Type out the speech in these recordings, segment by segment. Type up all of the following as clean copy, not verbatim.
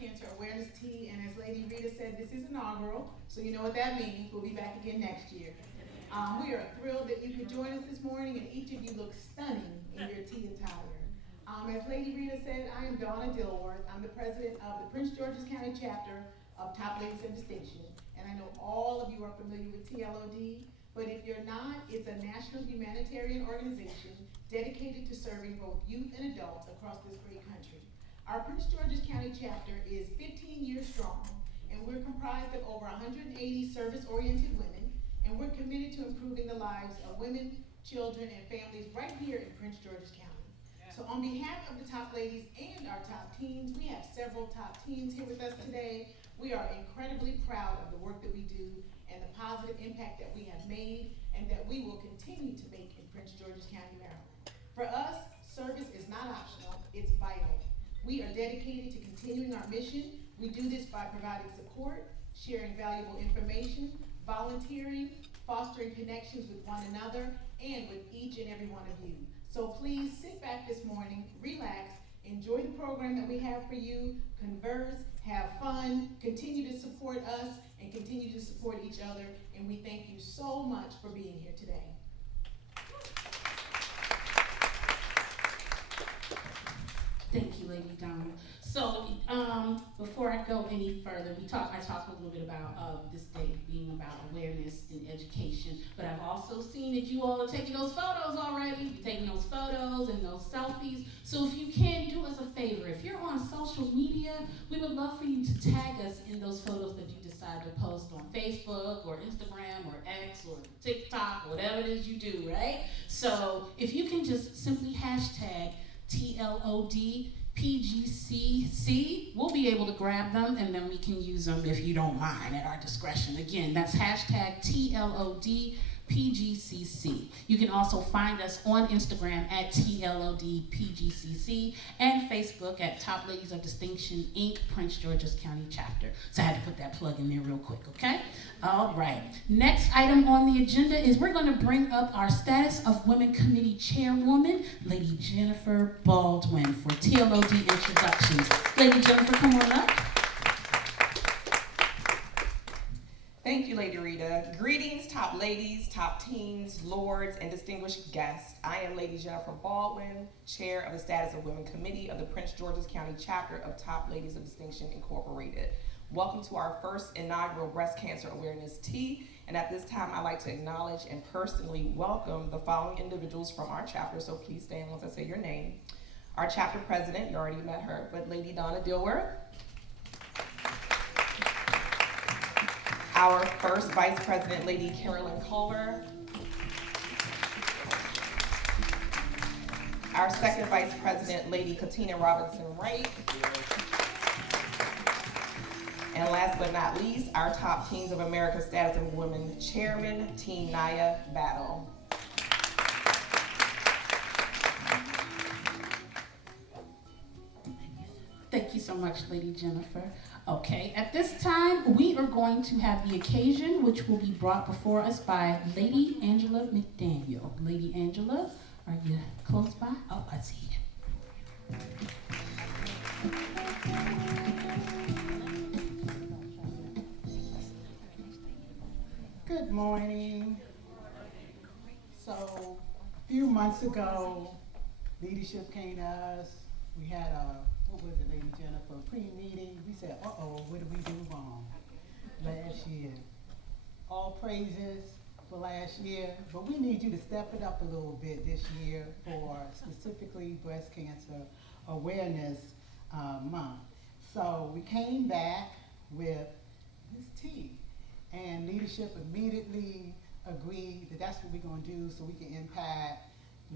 Cancer Awareness Tea, and as Lady Rita said, this is inaugural, so you know what that means. We'll be back again next year. We are thrilled that you could join us this morning, and each of you look stunning in your tea attire. As Lady Rita said, I am Donna Dilworth. I'm the president of the Prince George's County chapter of Top Ladies of Distinction, and I know all of you are familiar with TLOD, but if you're not, it's a national humanitarian organization dedicated to serving both youth and adults across this great country. Our Prince George's County chapter is 15 years strong, and we're comprised of over 180 service-oriented women, and we're committed to improving the lives of women, children, and families right here in Prince George's County. So on behalf of the top ladies and our top teens, we have several top teens here with us today. We are incredibly proud of the work that we do and the positive impact that we have made and that we will continue to make in Prince George's County, Maryland. For us, service is not optional, it's vital. We are dedicated to continuing our mission. We do this by providing support, sharing valuable information, volunteering, fostering connections with one another, and with each and every one of you. So please sit back this morning, relax, enjoy the program that we have for you, converse, have fun, continue to support us, and continue to support each other. And we thank you so much for being here today. Thank you, Lady Donna. So, before I go any further, I talked a little bit about this day being about awareness and education, but I've also seen that you all are taking those photos already. You're taking those photos and those selfies. So if you can, do us a favor. If you're on social media, we would love for you to tag us in those photos that you decide to post on Facebook or Instagram or X or TikTok, or whatever it is you do, right? So if you can just simply hashtag TLOD PGCC, we'll be able to grab them and then we can use them if you don't mind at our discretion. Again, that's hashtag TLOD PGCC. You can also find us on Instagram at TLOD PGCC and Facebook at Top Ladies of Distinction Inc. Prince George's County Chapter. So I had to put that plug in there real quick, okay? All right. Next item on the agenda is we're going to bring up our Status of Women Committee Chairwoman, Lady Jennifer Baldwin, for TLOD introductions. Lady Jennifer, come on up. Thank you, Lady Rita. Greetings, top ladies, top teens, lords, and distinguished guests. I am Lady Jennifer Baldwin, Chair of the Status of Women Committee of the Prince George's County Chapter of Top Ladies of Distinction Incorporated. Welcome to our first inaugural Breast Cancer Awareness Tea. And at this time, I'd like to acknowledge and personally welcome the following individuals from our chapter, so please stand once I say your name. Our chapter president, you already met her, but Lady Donna Dilworth. Our first Vice President, Lady Carolyn Culver. Our second Vice President, Lady Katina Robinson Wright. And last but not least, our top Teens of America Status of Women Chairman, Teen Naya Battle. Thank you so much, Lady Jennifer. Okay, at this time, we are going to have the occasion, which will be brought before us by Lady Angela McDaniel. Lady Angela, are you close by? Oh, I see you. Good morning. So, a few months ago, leadership came to us. We had what was it, Lady Jennifer, pre-meeting. We said, what did we do wrong last year? All praises for last year, but we need you to step it up a little bit this year for specifically Breast Cancer Awareness Month. So we came back with this tea, and leadership immediately agreed that that's what we're going to do so we can impact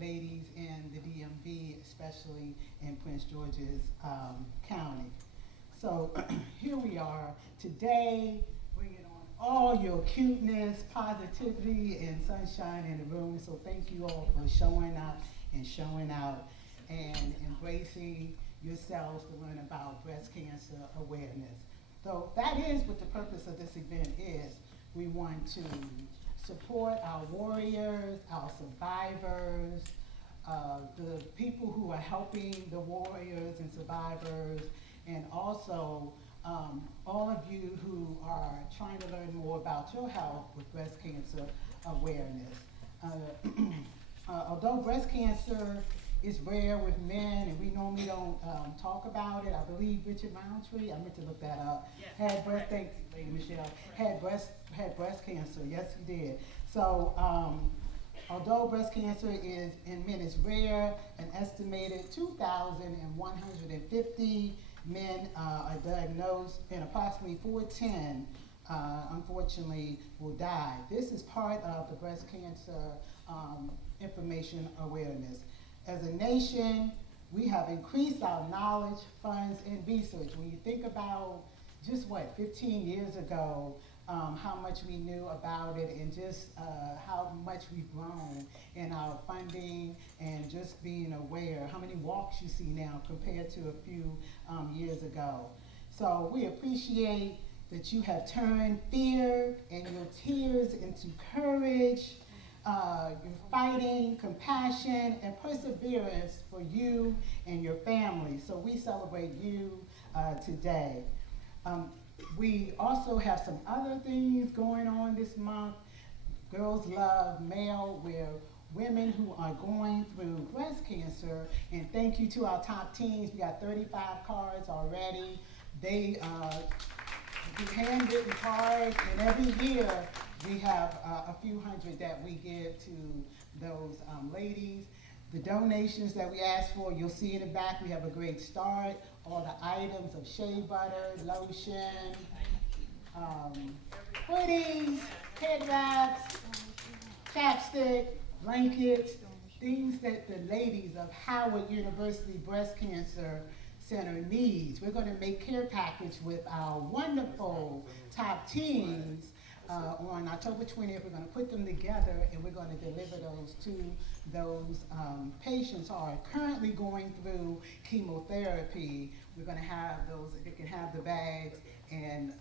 ladies in the DMV, especially in Prince George's County. So here we are today, bringing on all your cuteness, positivity, and sunshine in the room. So thank you all for showing up and showing out and embracing yourselves to learn about breast cancer awareness. So that is what the purpose of this event is. We want to support our warriors, our survivors, the people who are helping the warriors and survivors, and also all of you who are trying to learn more about your health with breast cancer awareness. Although breast cancer is rare with men, and we normally don't talk about it, I believe Richard Roundtree, I meant to look that up, had breast, thanks, Lady Michelle, had breast cancer. Yes, he did. So, although breast cancer is in men is rare, an estimated 2,150 men are diagnosed, and approximately 410, unfortunately, will die. This is part of the breast cancer information awareness. As a nation, we have increased our knowledge, funds, and research. When you think about just 15 years ago, how much we knew about it, and just how much we've grown in our funding and just being aware, how many walks you see now compared to a few years ago. So we appreciate that you have turned fear and your tears into courage. You're fighting, compassion, and perseverance for you and your family. So we celebrate you today. We also have some other things going on this month. Girls Love Mail, where women who are going through breast cancer, and thank you to our top teams. We got 35 cards already. They handwritten cards, and every year we have a few hundred that we give to those ladies. The donations that we ask for, you'll see in the back, we have a great start. All the items of shea butter, lotion, hoodies, head wraps, chapstick, blankets, things that the ladies of Howard University Breast Cancer Center needs. We're going to make care package with our wonderful top teams on October 20th. We're going to put them together, and we're going to deliver those to those patients who are currently going through chemotherapy. We're going to have those, they can have the bags and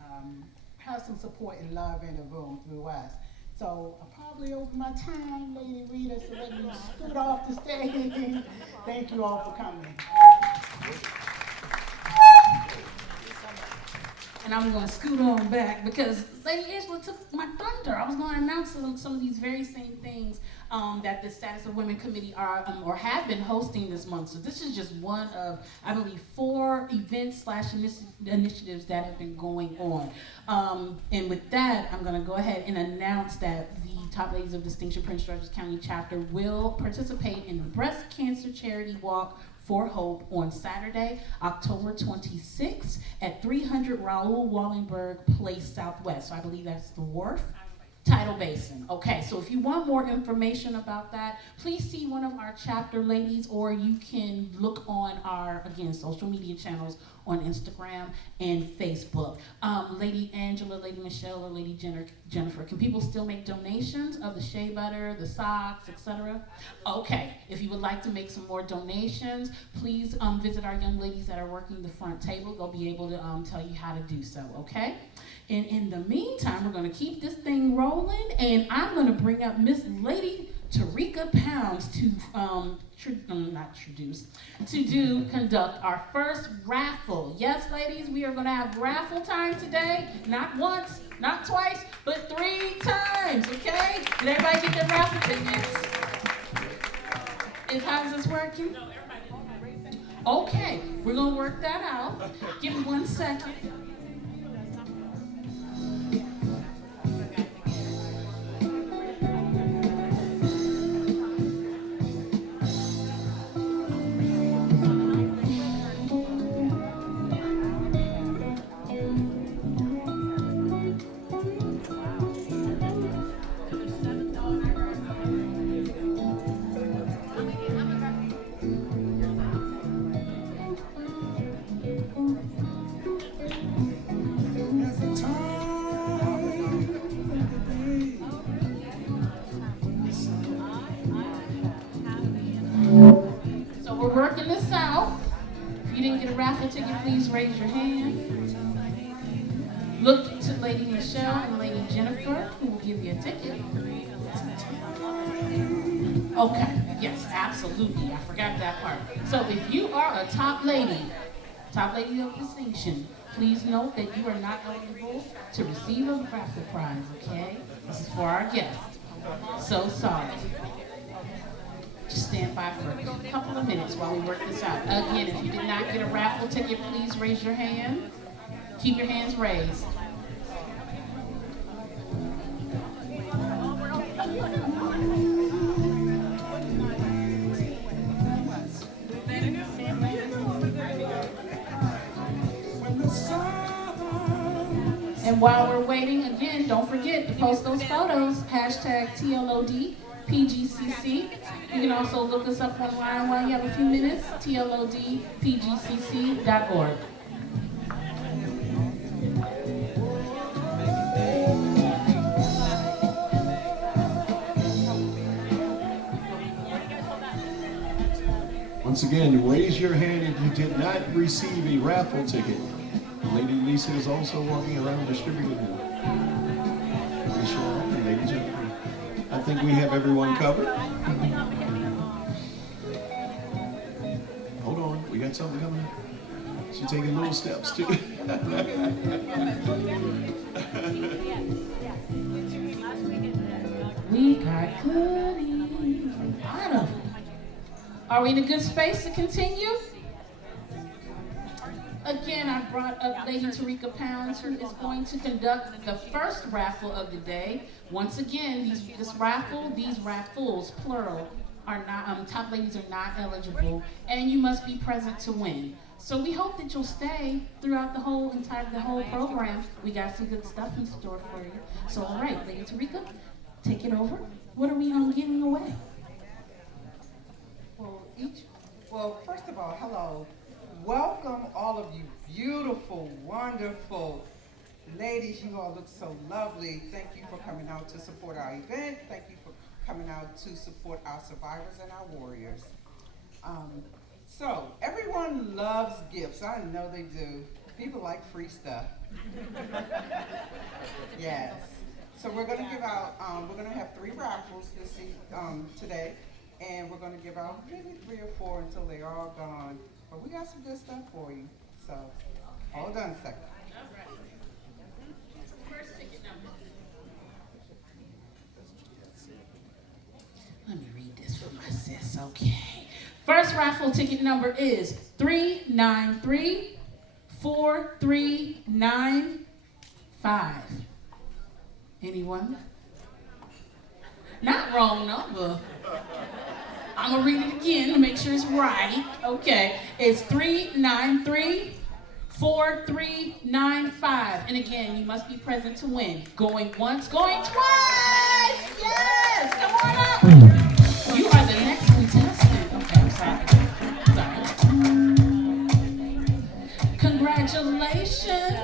have some support and love in the room through us. So I'll probably over my time, Lady Rita, so let me scoot off the stage. Thank you all for coming. And I'm going to scoot on back because Lady Angela took my thunder. I was going to announce some of these very same things that the Status of Women Committee are or have been hosting this month. So this is just one of, I believe, 4 events / initiatives that have been going on. And with that, I'm going to go ahead and announce that the Top Ladies of Distinction Prince George's County chapter will participate in the Breast Cancer Charity Walk for Hope on Saturday, October 26th at 300 Raoul Wallenberg Place Southwest. So I believe that's the Wharf. Tidal Basin. Okay, so if you want more information about that, please see one of our chapter ladies, or you can look on our, again, social media channels on Instagram and Facebook. Lady Angela, Lady Michelle, or Lady Jennifer, can people still make donations of the shea butter, the socks, etc.? Okay, if you would like to make some more donations, please visit our young ladies that are working the front table. They'll be able to tell you how to do so, okay? And in the meantime, we're going to keep this thing rolling, and I'm going to bring up Miss Lady Tarika Pounds to conduct our first raffle. Yes, ladies, we are going to have raffle time today. Not once, not twice, but 3 times, okay? Did everybody get their raffle tickets? How's this working? Okay, we're going to work that out. Give me 1 second. We're working this out. If you didn't get a raffle ticket, please raise your hand. Look to Lady Michelle and Lady Jennifer, who will give you a ticket. Okay, yes, absolutely. I forgot that part. So if you are a top lady Top Lady of Distinction, please note that you are not eligible to receive a raffle prize, okay? This is for our guests. So sorry. Just stand by for a couple of minutes while we work this out. Again, if you did not get a raffle ticket, please raise your hand. Keep your hands raised. And while we're waiting, again, don't forget to post those photos, hashtag TLOD, PGCC. You can also look us up online while you have a few minutes, TLODPGCC.org. Once again, raise your hand if you did not receive a raffle ticket. Lady Lisa is also walking around distributing them. Michelle and Lady Jennifer. I think we have everyone covered. Hold on, we got something coming. She's taking little steps too. We got goodies. A lot of them. Are we in a good space to continue? Again, I brought up Lady Tarika Pounds, who is going to conduct the first raffle of the day. Once again, these raffles, plural, are not, top ladies are not eligible, and you must be present to win. So we hope that you'll stay throughout the whole program. We got some good stuff in store for you. So all right, Lady Tarika, take it over. What are we giving away? Well, first of all, hello. Welcome all of you beautiful, wonderful ladies. You all look so lovely. Thank you for coming out to support our event. Thank you for coming out to support our survivors and our warriors. So everyone loves gifts. I know they do. People like free stuff. Yes. So we're going to give out, we're going to have 3 raffles today. And we're going to give out maybe 3 or 4 until they're all gone. But we got some good stuff for you. So hold on a second. First ticket number. Let me read this for my sis, okay. First raffle ticket number is 3934395. Anyone? Not wrong number. I'm gonna read it again to make sure it's right. Okay, it's 3934395. And again, you must be present to win. Going once, going twice. Yes, come on up. You are the next contestant. Okay, I'm sorry. Congratulations,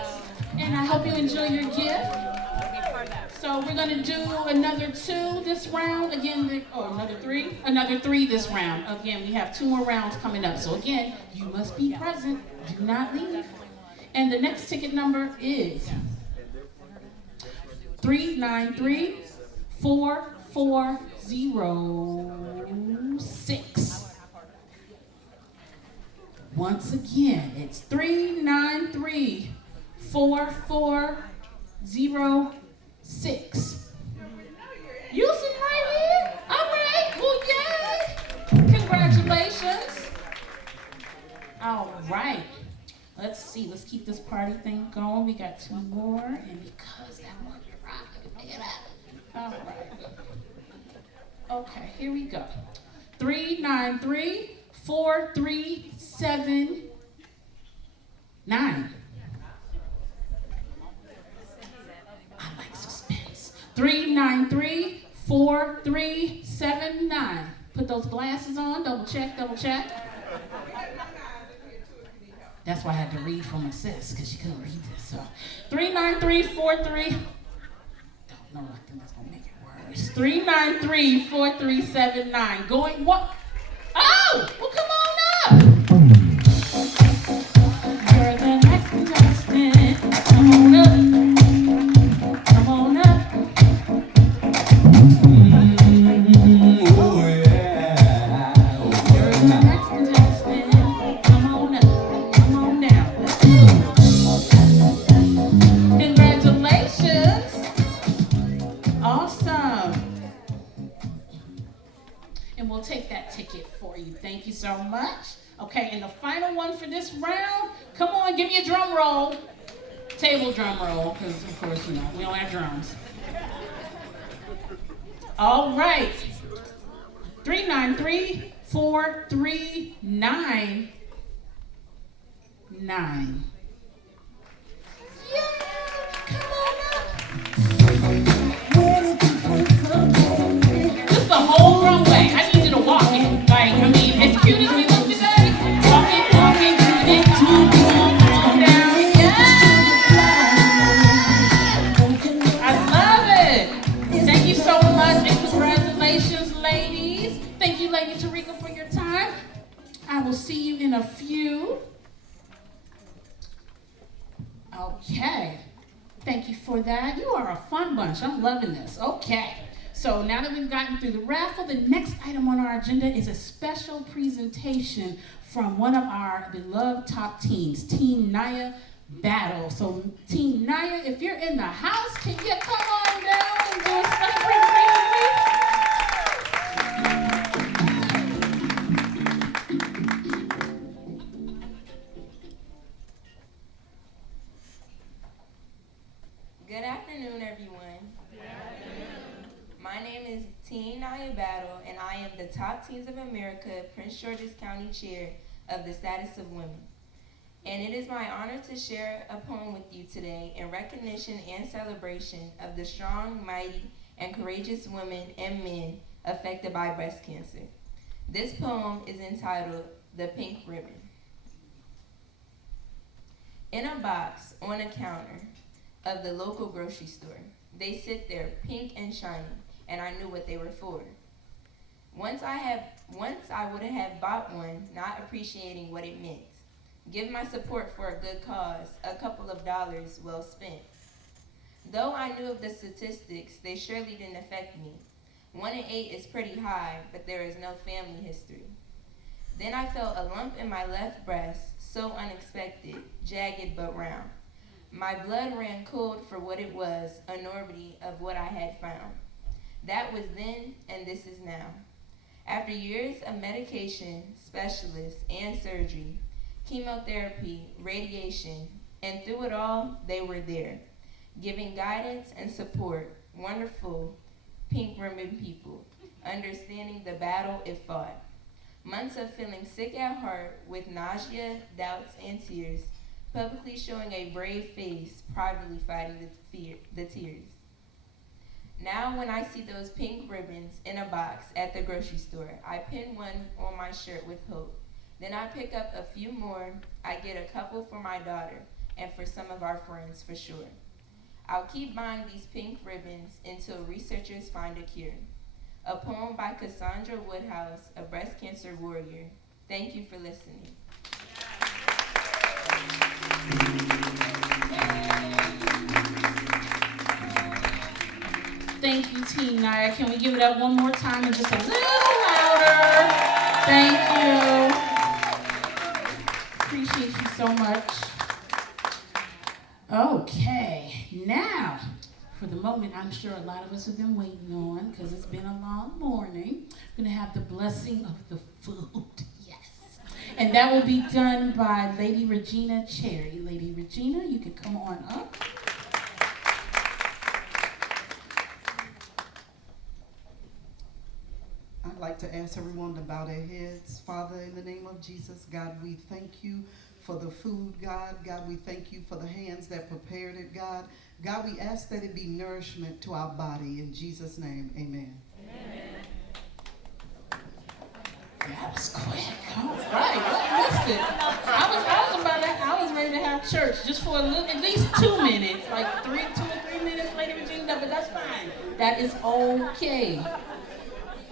and I hope you enjoy your gift. So we're gonna do another 2 this round. Again, another 3? Another 3 this round. Again, we have 2 more rounds coming up. So again, you must be present. Do not leave. And the next ticket number is 3934406. Once again, it's 3934406. You sitting right here? All right. Well, yay. Congratulations. All right. Let's see. Let's keep this party thing going. We got 2 more. And because that one rock, pick it up. All right. Okay, here we go. 3934379. 3934379. Put those glasses on, double check, double check. That's why I had to read for my sis, because she couldn't read this. So 39343. Don't know, I think that's gonna make it worse. 3934379. Going what? Oh! Well, come on up! You're the next contestant. Come on up. Come on up. You're the next contestant. Come on up. Come on down. so much. Okay, and the final one for this round, come on, give me a drum roll. Table drum roll, because of course, you know, we don't have drums. All right. 393439. Yeah, come on up. This is the whole runway. I need you to walk it. Like, I mean, as cute as we look today, walk it, down. Yeah. I love it. Thank you so much, and congratulations, ladies. Thank you, Lady Tarika, for your time. I will see you in a few. Okay. Thank you for that. You are a fun bunch. I'm loving this. Okay. So now that we've gotten through the raffle, the next item on our agenda is a special presentation from one of our beloved top teens, Teen Naya Battle. So Teen Naya, if you're in the house, can you come on down and do a special presentation, please? Good afternoon, everyone. My name is Teen Naya Battle, and I am the Top Teens of America Prince George's County Chair of the Status of Women. And it is my honor to share a poem with you today in recognition and celebration of the strong, mighty, and courageous women and men affected by breast cancer. This poem is entitled The Pink Ribbon. In a box on a counter of the local grocery store, they sit there pink and shiny, and I knew what they were for. Once I would have bought one, not appreciating what it meant. Give my support for a good cause, a couple of dollars well spent. Though I knew of the statistics, they surely didn't affect me. 1 in 8 is pretty high, but there is no family history. Then I felt a lump in my left breast, so unexpected, jagged but round. My blood ran cold for what it was, a enormity of what I had found. That was then, and this is now. After years of medication, specialists, and surgery, chemotherapy, radiation, and through it all, they were there, giving guidance and support, wonderful pink ribbon people, understanding the battle it fought. Months of feeling sick at heart with nausea, doubts, and tears, publicly showing a brave face, privately fighting the tears. Now when I see those pink ribbons in a box at the grocery store, I pin one on my shirt with hope. Then I pick up a few more. I get a couple for my daughter and for some of our friends for sure. I'll keep buying these pink ribbons until researchers find a cure. A poem by Cassandra Woodhouse, a breast cancer warrior. Thank you for listening. Thank you, Teen Naya. Can we give it up one more time and just a little louder? Thank you. Appreciate you so much. Okay, now, for the moment I'm sure a lot of us have been waiting on, because it's been a long morning. We're going to have the blessing of the food. Yes. And that will be done by Lady Regina Cherry. Lady Regina, you can come on up. I'd like to ask everyone to bow their heads. Father, in the name of Jesus, God, we thank you for the food, God. God, we thank you for the hands that prepared it, God. God, we ask that it be nourishment to our body. In Jesus' name, amen. That was quick. All right. Listen, I was ready to have church just for at least 2 minutes, like 2 or 3 minutes later, Regina, but that's fine. That is okay.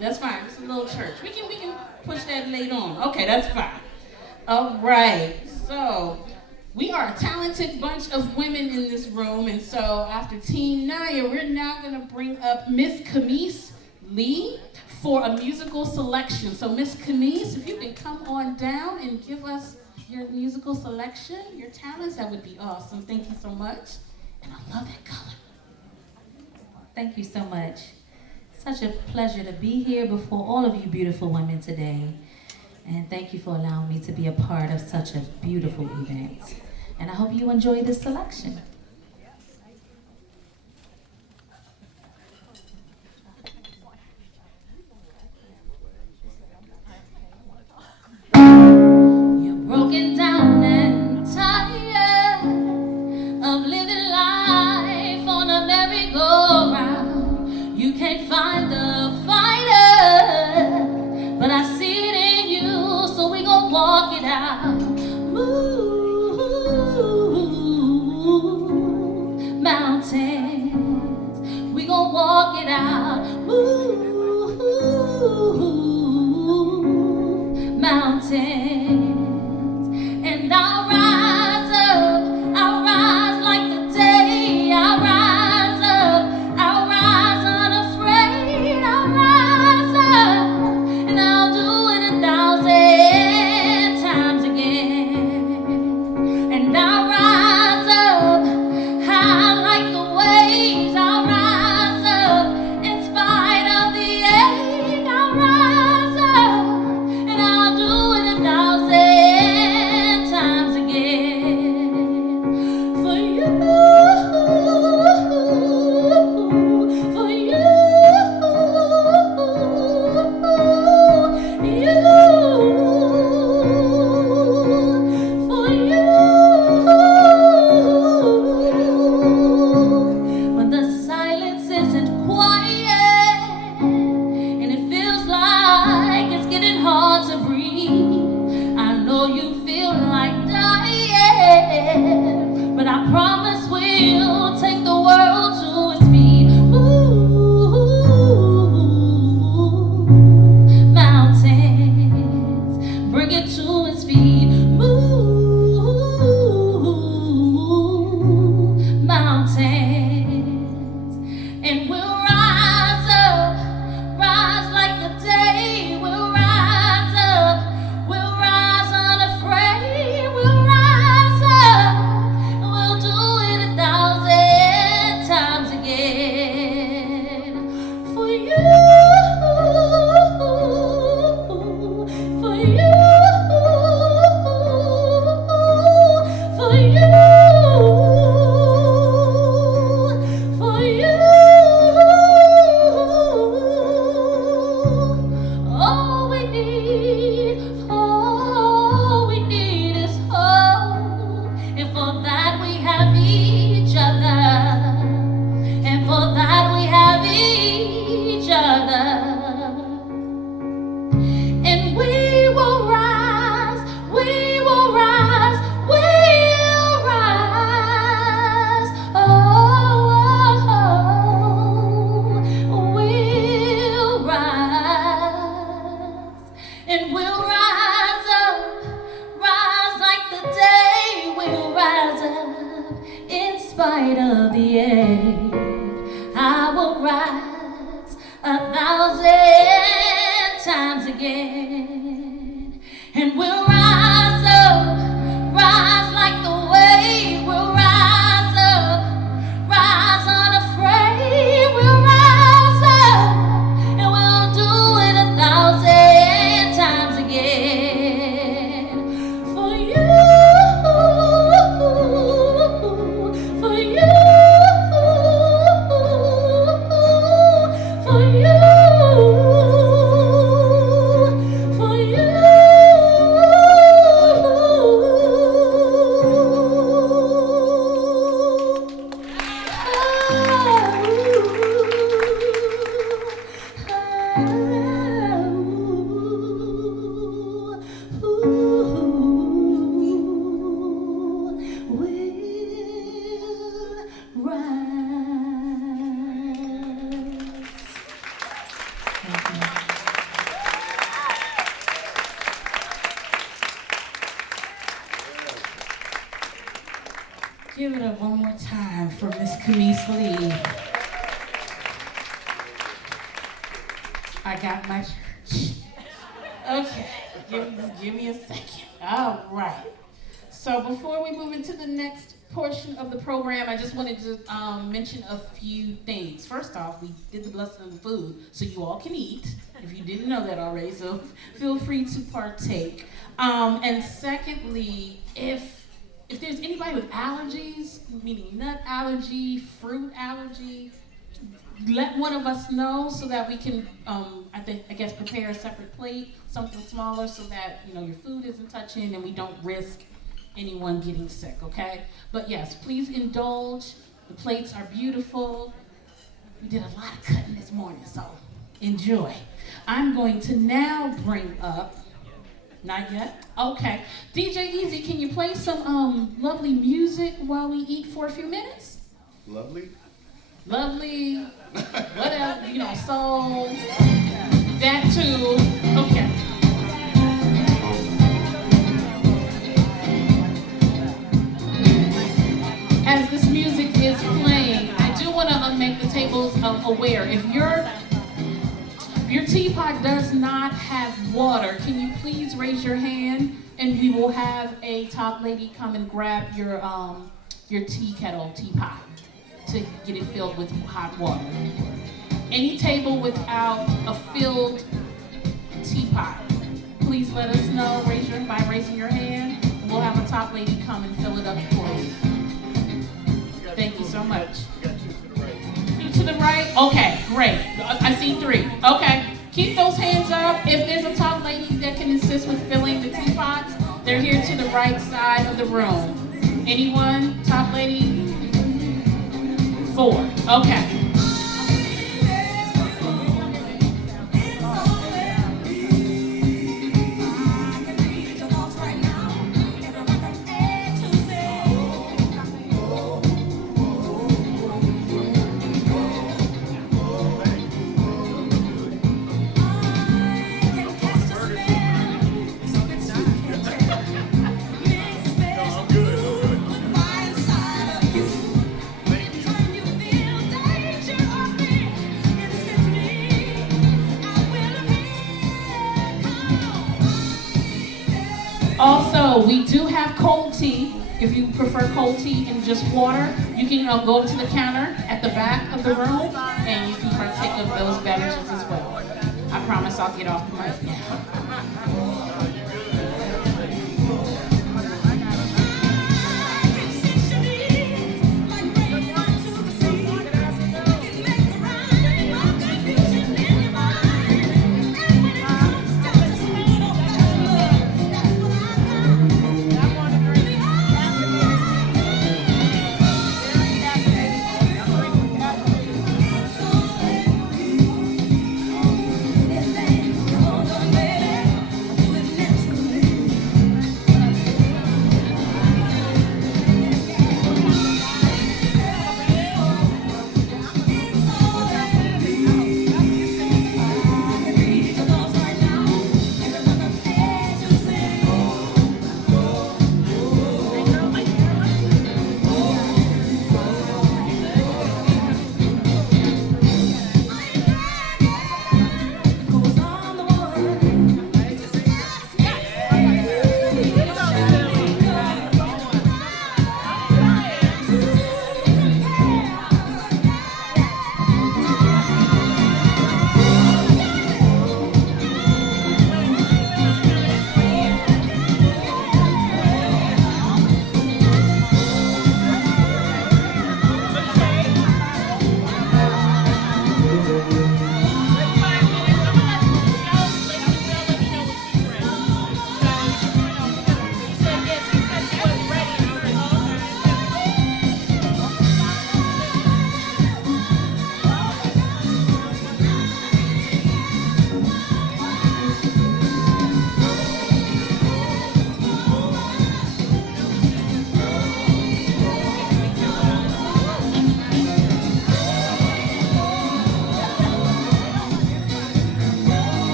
That's fine. It's a little church. We can push that later on. Okay, that's fine. All right. So we are a talented bunch of women in this room, and so after Teen Naya, we're now gonna bring up Miss Kimise Lee for a musical selection. So Miss Kimise, if you can come on down and give us your musical selection, your talents, that would be awesome. Thank you so much. And I love that color. Thank you so much. Such a pleasure to be here before all of you beautiful women today. And thank you for allowing me to be a part of such a beautiful event. And I hope you enjoy this selection. You're broken down and tired of living life on a merry-go-round. You can't find the fighter, but I see it in you, so we gon' walk it out. Move mountains, we gon' walk it out. Move mountains, and I'll rise up, I'll rise like the day, I'll rise up, I'll rise unafraid, I'll rise up, and I'll do it 1,000 times again, and I'll rise up, high like the waves, I'll rise up, in spite of the ache, I'll rise up, and I'll do it 1,000 times again. For you, for you, for you. When the silence isn't quiet and it feels like it's getting hard to breathe, I know you feel like dying, but I promise we'll take the world to its feet. Move mountains, bring it to its feet. Move mountains, and we'll rise up, rise like the day. We'll rise up, we'll rise unafraid. We'll rise up, and we'll do it 1,000 times again. For you, for you, for you, for you. All we need is hope, and for that we have each other, and for that we have each other. And we will rise, we will rise, we'll rise. We'll rise. And we'll rise up, rise like the day. We'll rise up in spite of the ache. I will rise 1,000 times again, and we'll rise up, rise like the wave. We'll rise up, rise unafraid. We'll rise up, and we'll do it 1,000 times again. For you, for you, for you, for you. Give it up one more time for Miss Kimise Lee. I got my church. Okay, give me a second. All right. So before we move into the next portion of the program, I just wanted to mention a few things. First off, we did the blessing of the food, so you all can eat, if you didn't know that already, so feel free to partake. And secondly, if there's anybody with allergies, meaning nut allergy, fruit allergy, let one of us know so that we can, I guess, prepare a separate plate, something smaller, so that your food isn't touching and we don't risk anyone getting sick. Okay? But yes, please indulge. The plates are beautiful. We did a lot of cutting this morning, so enjoy. I'm going to now bring up. Not yet? Okay. DJ Easy, can you play some lovely music while we eat for a few minutes? Lovely? Lovely, whatever, soul, that too. Okay. As this music is playing, I do want to make the tables aware. If your teapot does not have water, can you please raise your hand, and we will have a top lady come and grab your teapot to get it filled with hot water. Any table without a filled teapot, please let us know by raising your hand. We'll have a top lady come and fill it up for you. Thank you so much. Two to the right? Okay, great. I see 3. Okay, keep those hands up. If there's a top lady that can assist with filling the teapots, they're here to the right side of the room. Anyone? Top lady? 4. Okay. Also, we do have cold tea. If you prefer cold tea and just water, you can go to the counter at the back of the room and you can partake of those beverages as well. I promise I'll get off the mic now.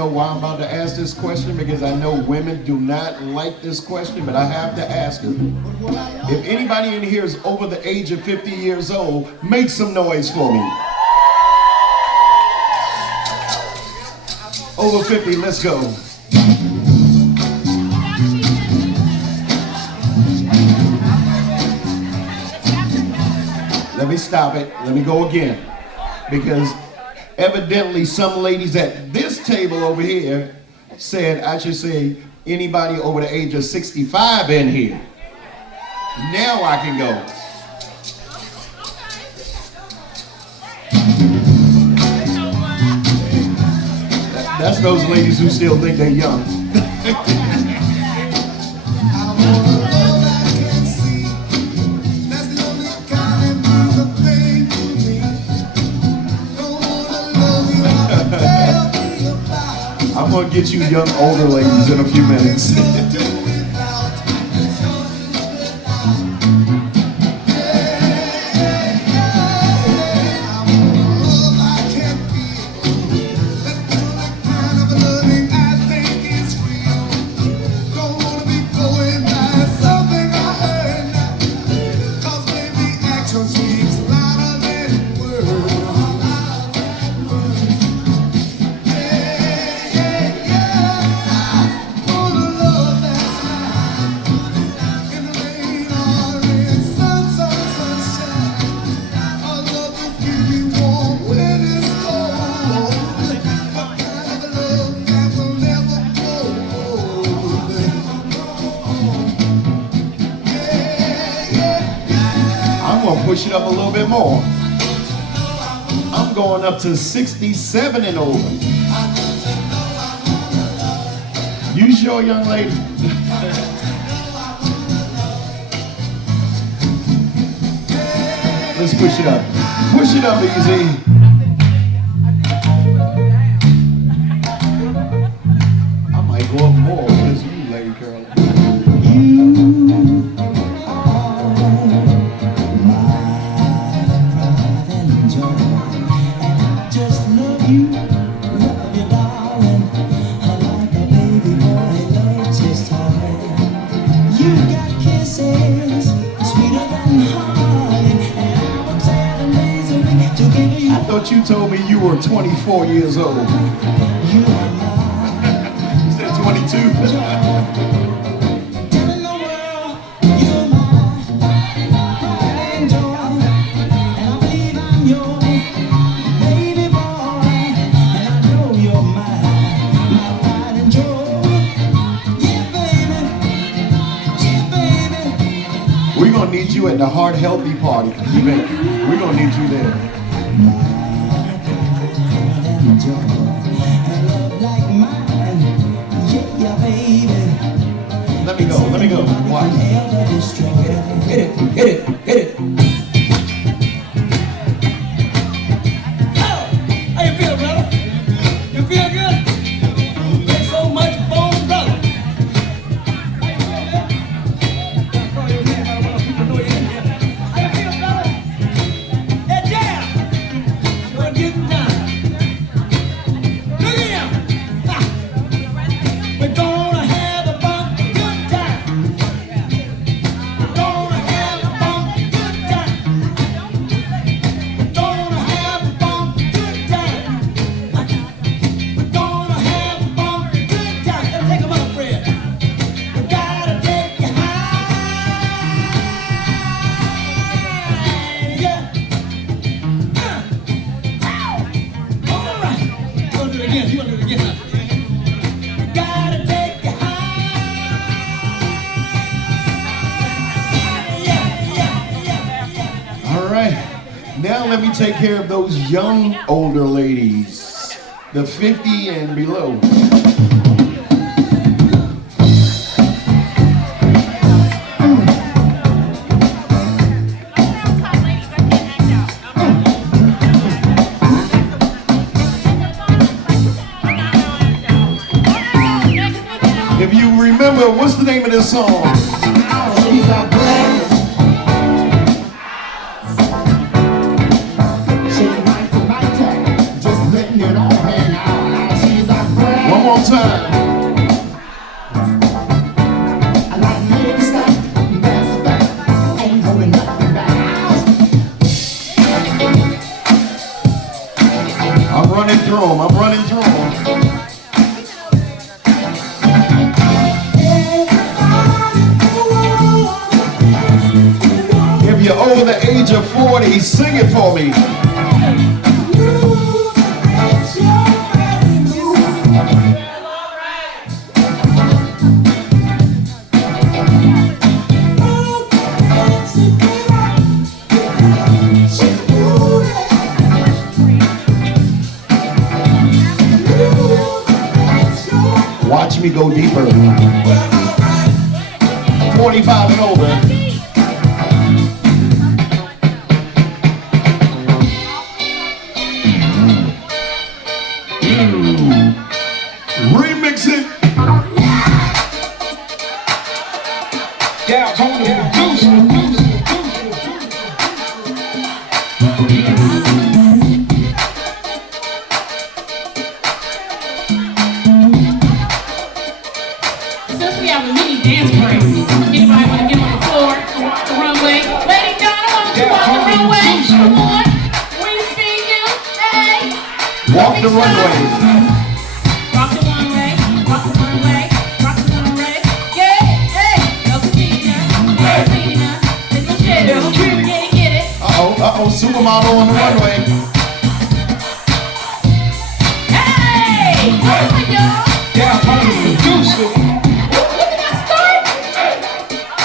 know why I'm about to ask this question because I know women do not like this question, but I have to ask her. If anybody in here is over the age of 50 years old, make some noise for me. Over 50, let's go. Let me stop it. Let me go again. Because evidently some ladies at this table over here said I should say anybody over the age of 65 in here. Now I can go. That's those ladies who still think they're young. I'm gonna get you young older ladies in a few minutes. Push it up a little bit more. I'm going up to 67 and over. You sure, young lady? Let's push it up. Push it up, easy. I might go up more because you, Lady Carol. You told me you were 24 years old. You said 22. We're gonna need you at the Heart Healthy Party. We're gonna need you there. Let me go. Watch. Hit it. How you feel, brother? You feel good? Thanks so much, bone brother. How you feel, man? Gotta call your name. I don't want people to know you're in here. How you feel, brother? That jam. You're getting down. Look at him. We're gonna have a funky good time. We're gonna have a funky good time. We're gonna have a funky good time. We're gonna have a funky good time. Let's take 'em up, Fred. We gotta take you high, yeah. All right. You wanna do it again? Huh? We gotta take you high, yeah. All right. Now let me take care of those young older ladies, the 50 and below. If you remember, what's the name of this song? One time. I like ladies stop, that's the fact. Ain't holding nothing back. I'm running through them. I'm running through them. If you're over the age of 40, sing it for me. Watch me go deeper. 45 and over. Remix it. Yeah, I'm the producer. Since we have a mini dance break, anybody want to get on the floor and walk the runway? Lady Donna, why don't you walk the runway? Come on. We see you. Hey. Walk the runway. Rock the runway. Rock the runway. Rock the runway. Yeah. Hey. Go Christina. Hey, Christina. Let's go share it. Get it. Uh-oh, supermodel on the runway. Hey. Come on, y'all. Yeah, I'm the producer. Look at that start.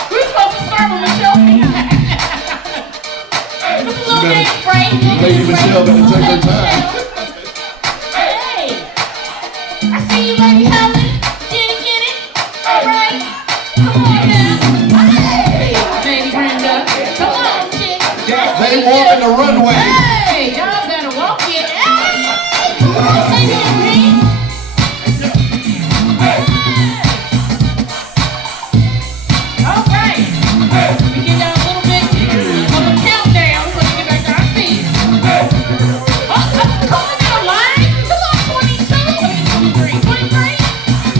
We were supposed to start with Michelle. Just a little dance break. Lady Michelle better take her time. Hey. I see you, Lady Helen. Get it. All right. Come on now. Hey. Lady Brenda. Come on, chick. They walking the runway. Hey. Y'all better walk it. Hey. Come on, say that, man. All right. We give y'all a little bit of a countdown so we get back to our feet. Come on now, line. Come on, 22, 23, 23.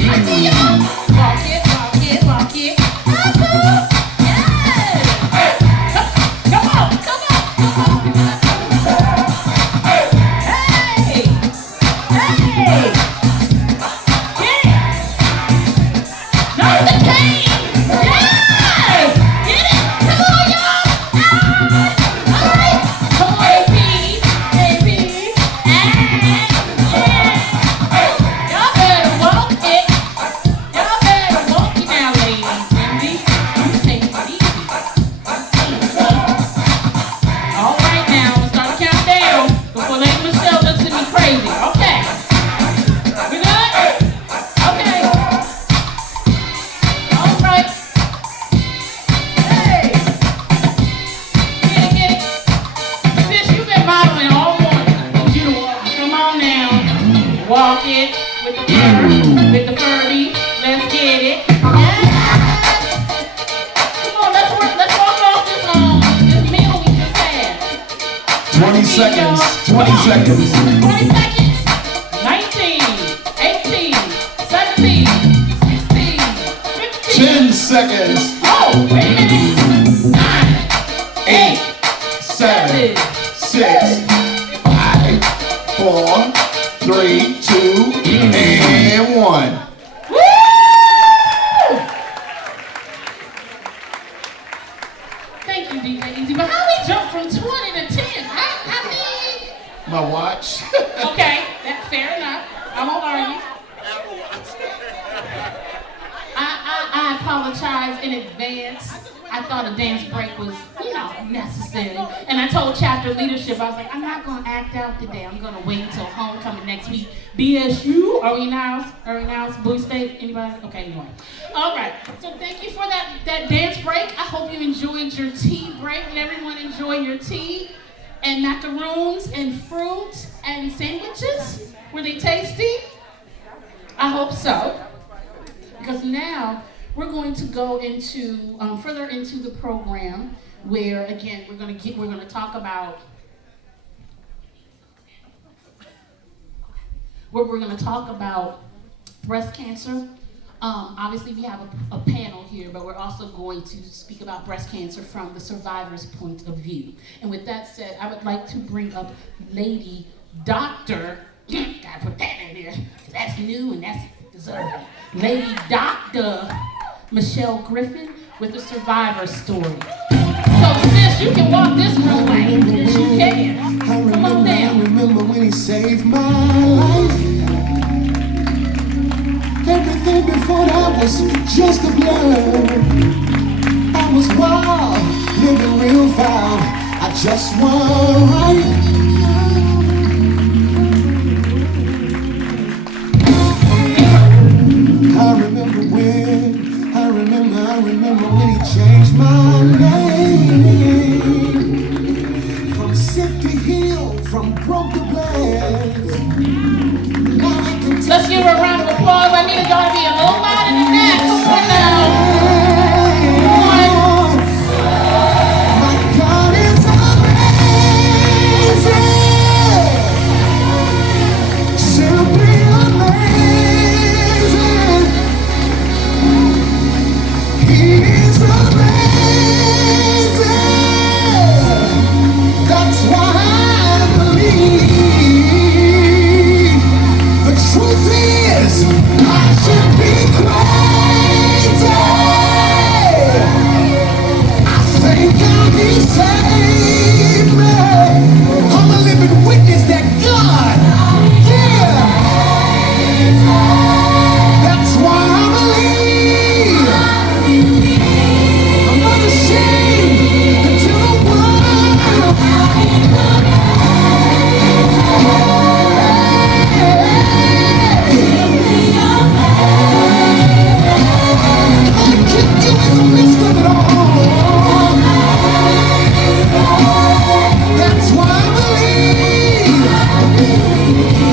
I see y'all. Walk it. Yes. Come on. Hey. Get it. Not the cane. Yes. Get it. Come on, y'all. All right. Come on, AP. Y'all better walk it. Now, ladies. I'm taking it easy. All right, now we'll start to count down before Lady Michelle looks at me crazy. Okay. We good? Okay. All right. Hey. Get it. Sis, you've been modeling all morning. I need you to walk. Come on now. Walk it with the fur, with the Furby. Let's get it. Yes. Come on, let's walk off this meal we just had. 20 seconds. 20 seconds. 20 seconds. 19, 18, 17, 16, 15. 10 seconds. Oh, wait a minute. 9, 8, 7, 6, 5, 4, 3, 2, and 1. Woo! Thank you, DJ Easy. But how we jump from 20 to 10? I mean, My watch. okay, that's fair enough. I won't argue. I apologize in advance. I thought a dance break was, necessary. And I told chapter leadership, I was like, I'm not going to act out today. I'm going to wait until homecoming next week. BSU, are we now? Bowie State, anybody? Okay, anyway. All right, so thank you for that dance break. I hope you enjoyed your tea break. Did everyone enjoy your tea? And macaroons and fruit and sandwiches? Were they tasty? I hope so. Because now we're going to go into further into the program where again we're going to talk about breast cancer. Obviously, we have a panel here, but we're also going to speak about breast cancer from the survivor's point of view. And with that said, I would like to bring up Lady Doctor, gotta put that in there, because that's new and that's deserving. Lady Dr. Michelle Griffin with the survivor story. So sis, you can walk this runway. Yes, you can. Come on down. I remember when he saved my life. Everything before that was just a blur. I was wild, living real foul. I just want right. I remember when he changed my name. From sick to healed, from broke to blessed. Now I can Let's give her a round of applause. I need y'all to be a little louder than that. Come on now. Come on. My God is amazing. Simply amazing. He is amazing. That's why I believe. The truth is, I should be crazy. I thank God He saved me. I'm a living witness that God, yeah. That's why I believe. I'm not ashamed to the world. God kept you in the midst of it all. That's why I believe.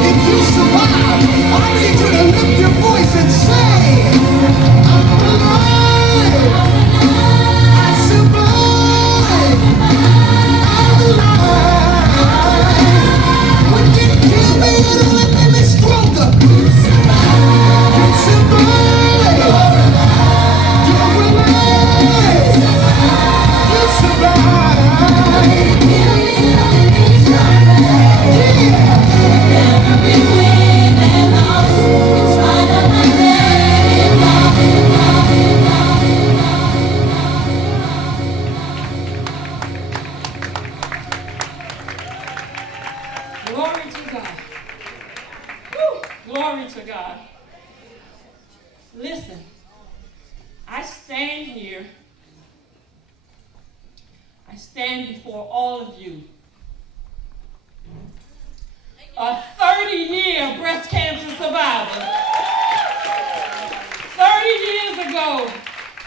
If you survive, I need you to lift your voice and say, I'm alive. I survived. I'm alive. What didn't kill me, it'll let me stronger. You survived. You survived. You're alive. You survived. Glory to God. Woo, glory to God. Listen, I stand here. I stand before all of you. A 30-year breast cancer survivor. 30 years ago,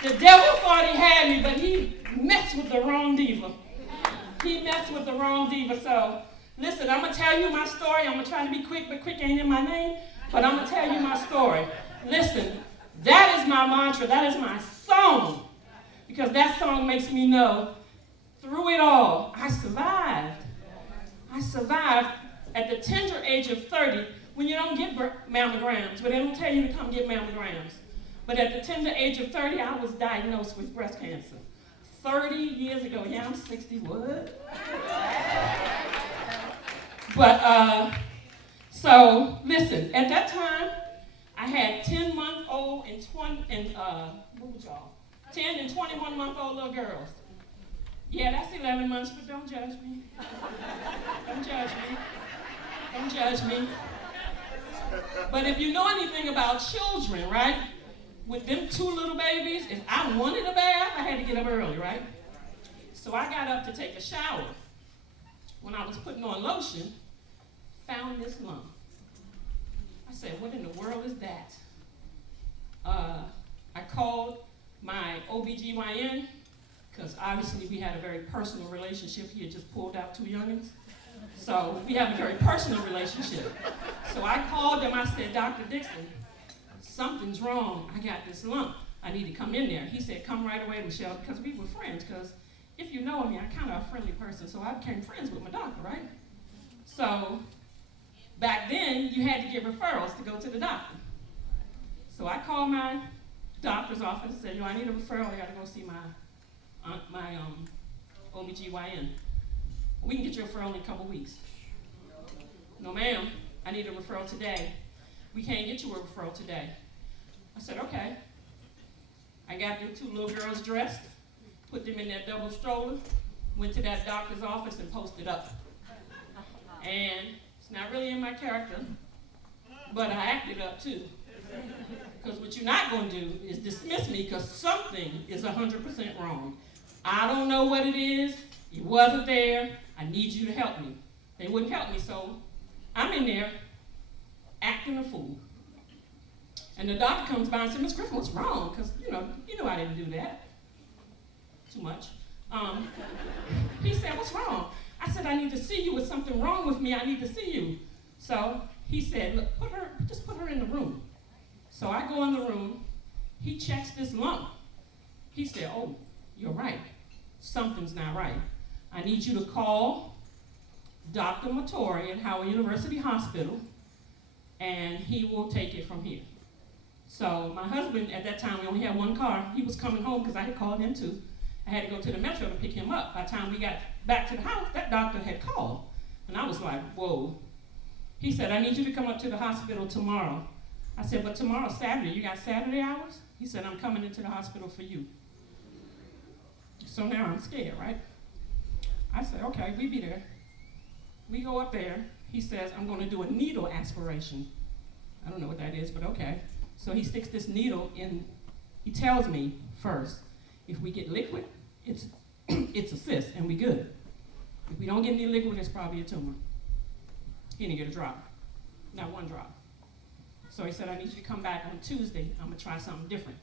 the devil thought he had me, but he messed with the wrong diva. He messed with the wrong diva. So, listen, I'm going to tell you my story. I'm going to try to be quick, but quick ain't in my name. But I'm going to tell you my story. Listen, that is my mantra. That is my song. Because that song makes me know through it all, I survived. I survived at the tender age of 30 when you don't get mammograms, but they don't tell you to come get mammograms. But at the tender age of 30, I was diagnosed with breast cancer. 30 years ago. Yeah, I'm 60, what? But, so, listen, at that time, I had 10-month-old and 10 and 21-month-old little girls. Yeah, that's 11 months, but don't judge me. Don't judge me. Don't judge me. But if you know anything about children, right? With them two little babies, if I wanted a bath, I had to get up early, right? So I got up to take a shower. When I was putting on lotion, found this lump. I said, what in the world is that? I called my OBGYN, because obviously we had a very personal relationship. He had just pulled out 2 youngins. So we have a very personal relationship. So I called him, I said, Dr. Dixon, something's wrong. I got this lump. I need to come in there. He said, come right away, Michelle, because we were friends. Because if you know me, I'm kind of a friendly person, so I became friends with my doctor, right? So back then, you had to get referrals to go to the doctor. So I called my doctor's office and said, I need a referral. I got to go see my OBGYN. We can get you a referral in a couple weeks. No, ma'am, I need a referral today. We can't get you a referral today. I said, okay. I got the two little girls dressed, put them in that double stroller, went to that doctor's office and posted up. And it's not really in my character, but I acted up too. Because what you're not going to do is dismiss me because something is 100% wrong. I don't know what it is. It wasn't there. I need you to help me. They wouldn't help me, so I'm in there acting a fool. And the doctor comes by and says, Miss Griffin, what's wrong? Because, you know I didn't do that. Too much. He said, what's wrong? I said, I need to see you. There's something wrong with me. I need to see you. So he said, look, just put her in the room. So I go in the room. He checks this lump. He said, oh, you're right. Something's not right. I need you to call Dr. Matori at Howard University Hospital, and he will take it from here. So my husband, at that time, we only had one car. He was coming home because I had called him too. I had to go to the metro to pick him up. By the time we got back to the house, that doctor had called. And I was like, whoa. He said, I need you to come up to the hospital tomorrow. I said, but tomorrow's Saturday. You got Saturday hours? He said, I'm coming into the hospital for you. So now I'm scared, right? I said, okay, we be there. We go up there. He says, I'm going to do a needle aspiration. I don't know what that is, but okay. So he sticks this needle in. He tells me first, if we get liquid, it's a cyst, and we good. If we don't get any liquid, it's probably a tumor. He didn't get a drop, not one drop. So he said, I need you to come back on Tuesday. I'm going to try something different.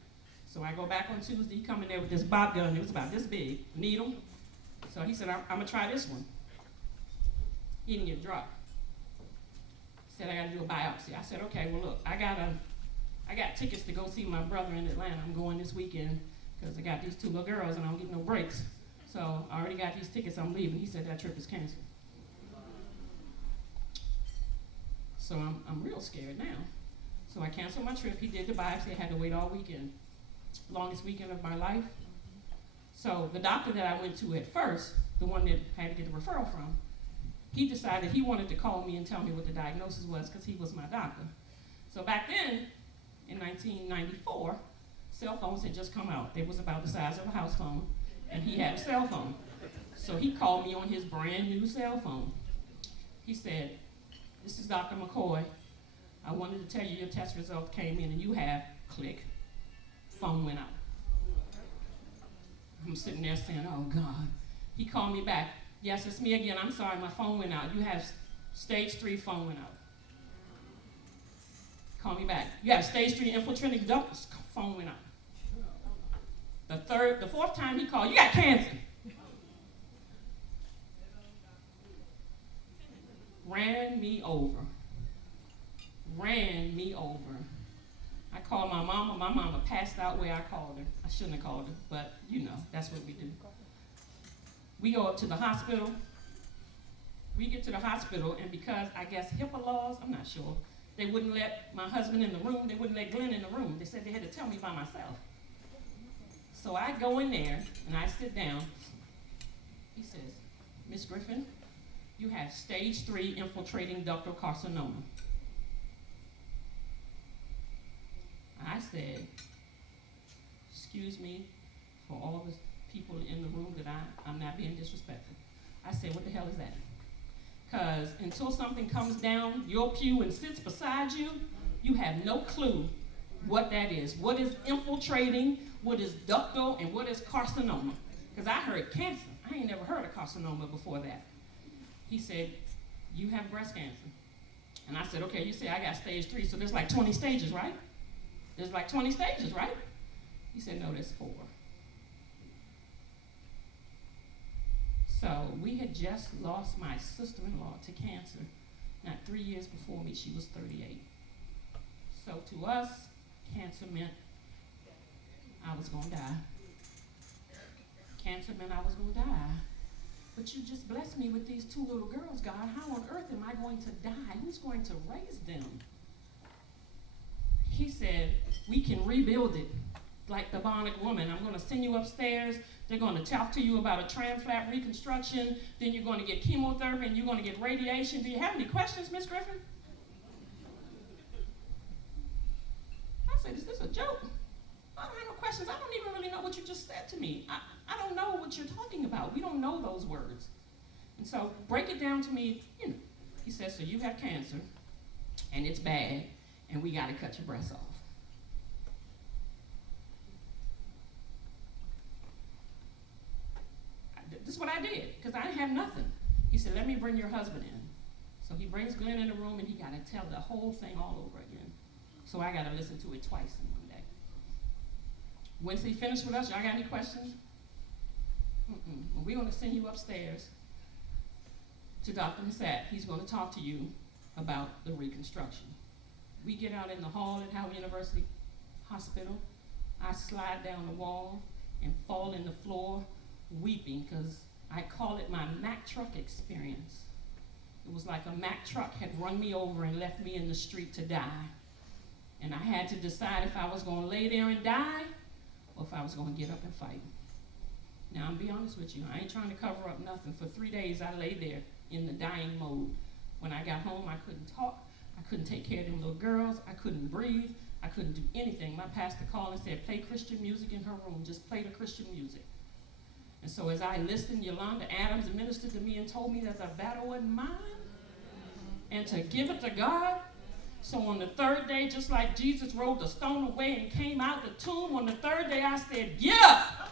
So I go back on Tuesday. He come in there with this bob gun. It was about this big, needle. So he said, I'm going to try this one. He didn't get a drop. He said, I got to do a biopsy. I said, okay, well, look, I got tickets to go see my brother in Atlanta. I'm going this weekend because I got these two little girls and I don't get no breaks. So I already got these tickets. I'm leaving. He said, that trip is canceled. So I'm real scared now. So I canceled my trip. He did the biopsy. I had to wait all weekend. Longest weekend of my life. So the doctor that I went to at first, the one that I had to get the referral from, he decided he wanted to call me and tell me what the diagnosis was because he was my doctor. So back then, in 1994, cell phones had just come out. They was about the size of a house phone, and he had a cell phone. So he called me on his brand new cell phone. He said, this is Dr. McCoy. I wanted to tell you your test results came in and you have, click, phone went out. I'm sitting there saying, oh God. He called me back. Yes, it's me again. I'm sorry, my phone went out. You have stage 3, phone went out. Call me back. You have stage 3 infiltrating ductus, phone went out. The 4th time he called, you got cancer. Ran me over. I called my mama. My mama passed out where I called her. I shouldn't have called her, but you know, that's what we do. We go up to the hospital. We get to the hospital, and because I guess HIPAA laws, I'm not sure, they wouldn't let my husband in the room. They wouldn't let Glenn in the room. They said they had to tell me by myself. So I go in there, and I sit down. He says, Miss Griffin, you have stage 3 infiltrating ductal carcinoma. I said, excuse me for all the people in the room that I'm not being disrespectful. I said, what the hell is that? Because until something comes down your pew and sits beside you, you have no clue what that is. What is infiltrating, what is ductal, and what is carcinoma? Because I heard cancer. I ain't never heard of carcinoma before that. He said, you have breast cancer. And I said, okay, you say I got stage 3, so there's like 20 stages, right? There's like 20 stages, right? He said, no, there's 4. So we had just lost my sister-in-law to cancer. Not 3 years before me, she was 38. So to us, cancer meant I was gonna die. Cancer meant I was gonna die. But you just blessed me with these 2 little girls, God. How on earth am I going to die? Who's going to raise them? he said, we can rebuild it like the bionic woman. I'm going to send you upstairs. They're going to talk to you about a tram flap reconstruction. Then you're going to get chemotherapy and you're going to get radiation. Do you have any questions, Miss Griffin? I said, is this a joke? I don't have no questions. I don't even really know what you just said to me. I don't know what you're talking about. We don't know those words. And so break it down to me, you know. He says, so you have cancer, and it's bad, and we got to cut your breasts off. This is what I did, because I didn't have nothing. He said, let me bring your husband in. So he brings Glenn in the room, and he got to tell the whole thing all over again. So I got to listen to it twice in one day. Once he finished with us, y'all got any questions? Well, we're going to send you upstairs to Dr. Massat. He's going to talk to you about the reconstruction. We get out in the hall at Howard University Hospital. I slide down the wall and fall in the floor weeping, because I call it my Mack truck experience. It was like a Mack truck had run me over and left me in the street to die. And I had to decide if I was going to lay there and die or if I was going to get up and fight. Now, I'm be honest with you, I ain't trying to cover up nothing. For 3 days, I lay there in the dying mode. When I got home, I couldn't talk. I couldn't take care of them little girls. I couldn't breathe. I couldn't do anything. My pastor called and said, play Christian music in her room. Just play the Christian music. And so as I listened, Yolanda Adams ministered to me and told me that the battle wasn't mine and to give it to God. So on the third day, just like Jesus rolled the stone away and came out the tomb, on the third day I said, get up.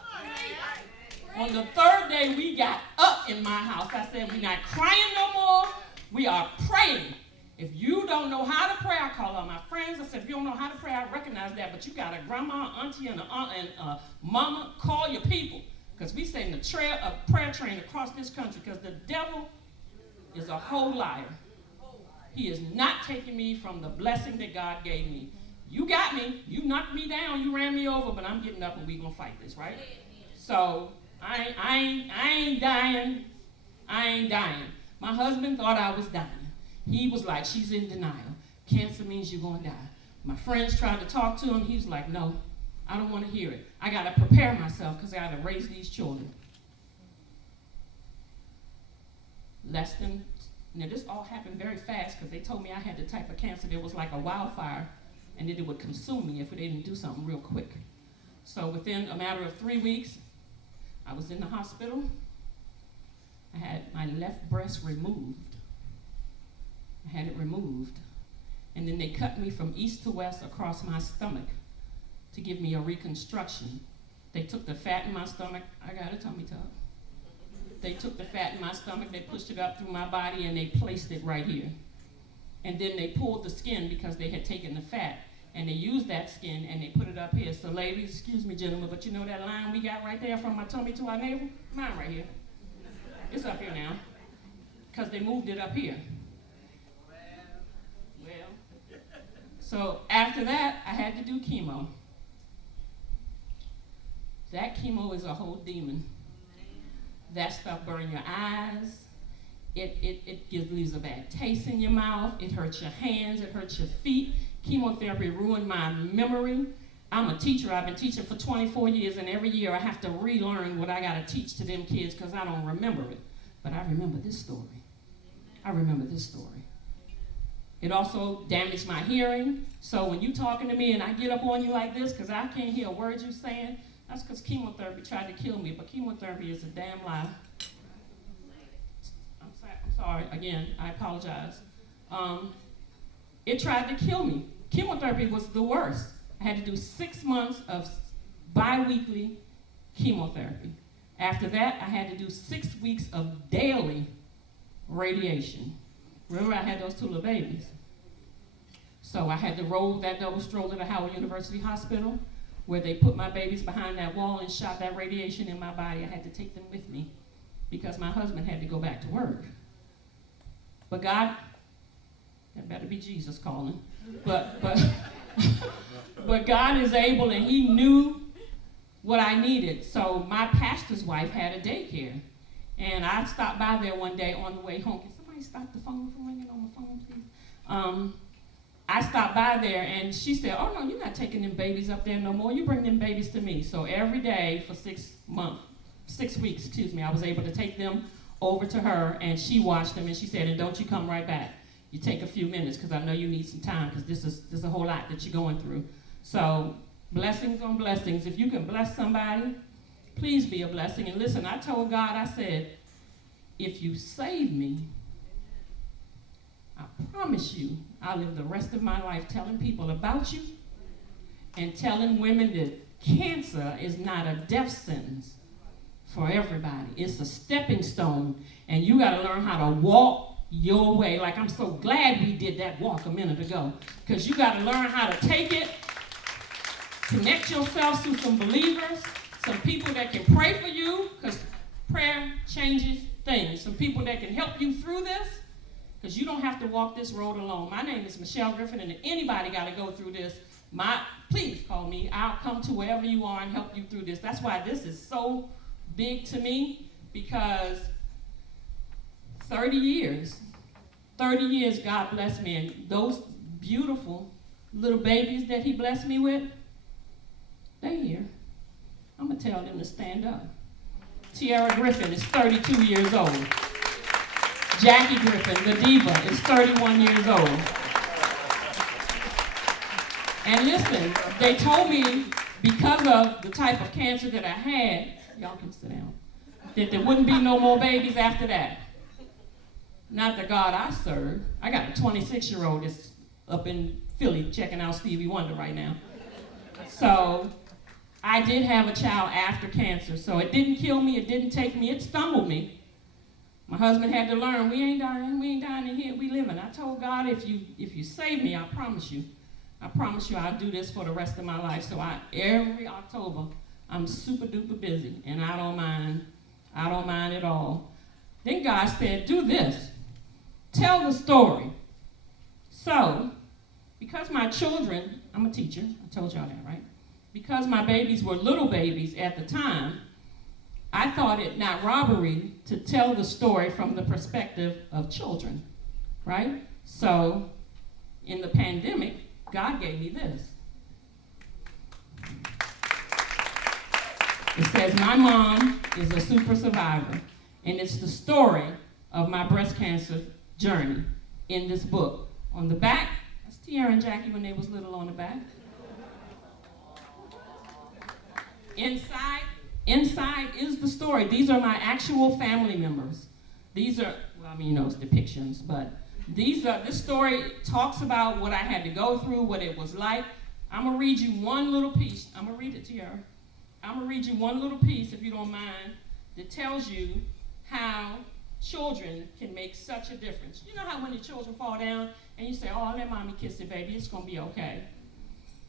On the third day, we got up in my house. I said, we're not crying no more. We are praying. If you don't know how to pray, I call on my friends. I said, if you don't know how to pray, I recognize that. But you got a grandma, auntie, and a mama. Call your people. Because we send a prayer train across this country, because the devil is a whole liar. He is not taking me from the blessing that God gave me. You got me. You knocked me down. You ran me over, but I'm getting up and we're going to fight this, right? So I ain't dying. I ain't dying. My husband thought I was dying. He was like, she's in denial. Cancer means you're going to die. My friends tried to talk to him. He was like, no, I don't want to hear it. I got to prepare myself because I got to raise these children. Now this all happened very fast, because they told me I had the type of cancer that was like a wildfire and that it would consume me if they didn't do something real quick. So within a matter of 3 weeks, I was in the hospital. I had my left breast removed. I had it removed. And then they cut me from east to west across my stomach to give me a reconstruction. They took the fat in my stomach. I got a tummy tuck. They took the fat in my stomach, they pushed it up through my body, and they placed it right here. And then they pulled the skin, because they had taken the fat, and they used that skin and they put it up here. So ladies, excuse me gentlemen, but you know that line we got right there from my tummy to our navel? Mine right here. It's up here now, because they moved it up here. Well, so after that, I had to do chemo. That chemo is a whole demon. That stuff burns your eyes. It leaves a bad taste in your mouth. It hurts your hands. It hurts your feet. Chemotherapy ruined my memory. I'm a teacher. I've been teaching for 24 years, and every year I have to relearn what I got to teach to them kids, because I don't remember it. But I remember this story. I remember this story. It also damaged my hearing. So when you talking to me and I get up on you like this because I can't hear a word you're saying, that's because chemotherapy tried to kill me. But chemotherapy is a damn lie. I'm sorry. Again, I apologize. It tried to kill me. Chemotherapy was the worst. I had to do 6 months of bi-weekly chemotherapy. After that, I had to do 6 weeks of daily radiation. Remember, I had those 2 little babies. So I had to roll that double stroller to Howard University Hospital, where they put my babies behind that wall and shot that radiation in my body. I had to take them with me because my husband had to go back to work. But God, that better be Jesus calling. But God is able, and he knew what I needed. So my pastor's wife had a daycare. And I stopped by there one day on the way home. Can somebody stop the phone from ringing on my phone, please? I stopped by there and she said, oh no, you're not taking them babies up there no more. You bring them babies to me. So every day for 6 weeks, I was able to take them over to her and she watched them and she said, and don't you come right back. You take a few minutes because I know you need some time because this is a whole lot that you're going through. So blessings on blessings. If you can bless somebody, please be a blessing. And listen, I told God, I said, if you save me, I promise you, I'll live the rest of my life telling people about you and telling women that cancer is not a death sentence for everybody. It's a stepping stone, and you got to learn how to walk your way. Like, I'm so glad we did that walk a minute ago, because you got to learn how to take it, connect yourself to some believers, some people that can pray for you, because prayer changes things, some people that can help you through this, because you don't have to walk this road alone. My name is Michelle Griffin, and if anybody got to go through this, please call me. I'll come to wherever you are and help you through this. That's why this is so big to me, because 30 years, God blessed me, and those beautiful little babies that he blessed me with, they here. I'm going to tell them to stand up. Tiara Griffin is 32 years old. Jackie Griffin, the diva, is 31 years old. And listen, they told me because of the type of cancer that I had, y'all can sit down, that there wouldn't be no more babies after that. Not the God I serve. I got a 26-year-old that's up in Philly checking out Stevie Wonder right now. So I did have a child after cancer. So it didn't kill me, it didn't take me, it stumbled me. My husband had to learn, we ain't dying in here, we living. I told God, if you save me, I promise you I'll do this for the rest of my life. So every October, I'm super duper busy, and I don't mind at all. Then God said, do this, tell the story. So, because my children, I'm a teacher, I told y'all that, right? Because my babies were little babies at the time, I thought it not robbery to tell the story from the perspective of children, right? So, in the pandemic, God gave me this. It says, my mom is a super survivor, and it's the story of my breast cancer journey in this book. On the back, that's Tiara and Jackie when they was little on the back. Inside is the story. These are my actual family members. These are, well, I mean, it's depictions, but this story talks about what I had to go through, what it was like. I'm gonna read you one little piece. I'm gonna read it to you. I'm gonna read you one little piece, if you don't mind, that tells you how children can make such a difference. You know how when your children fall down and you say, oh, let mommy kiss it, baby, it's gonna be okay.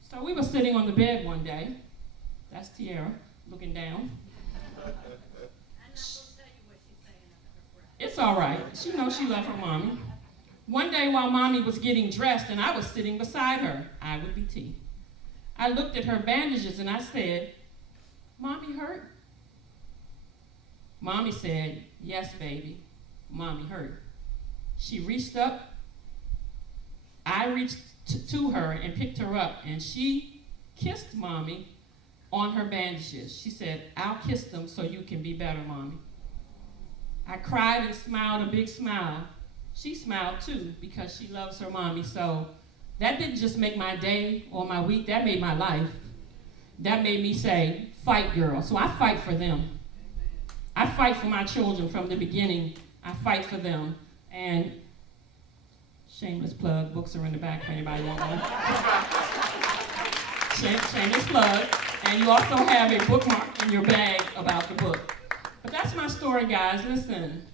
So we were sitting on the bed one day. That's Tiara, looking down. It's all right. She knows she loved her mommy. One day while mommy was getting dressed and I was sitting beside her, I would be T, I looked at her bandages and I said, Mommy hurt? Mommy said, yes, baby, mommy hurt. She reached up, I reached to her and picked her up, and she kissed mommy on her bandages. She said, I'll kiss them so you can be better, mommy. I cried and smiled a big smile. She smiled too because she loves her mommy. So that didn't just make my day or my week, that made my life. That made me say, fight, girl. So I fight for them. I fight for my children from the beginning. I fight for them. And shameless plug, books are in the back if anybody wants one. Shameless plug. And you also have a bookmark in your bag about the book. But that's my story, guys. Listen,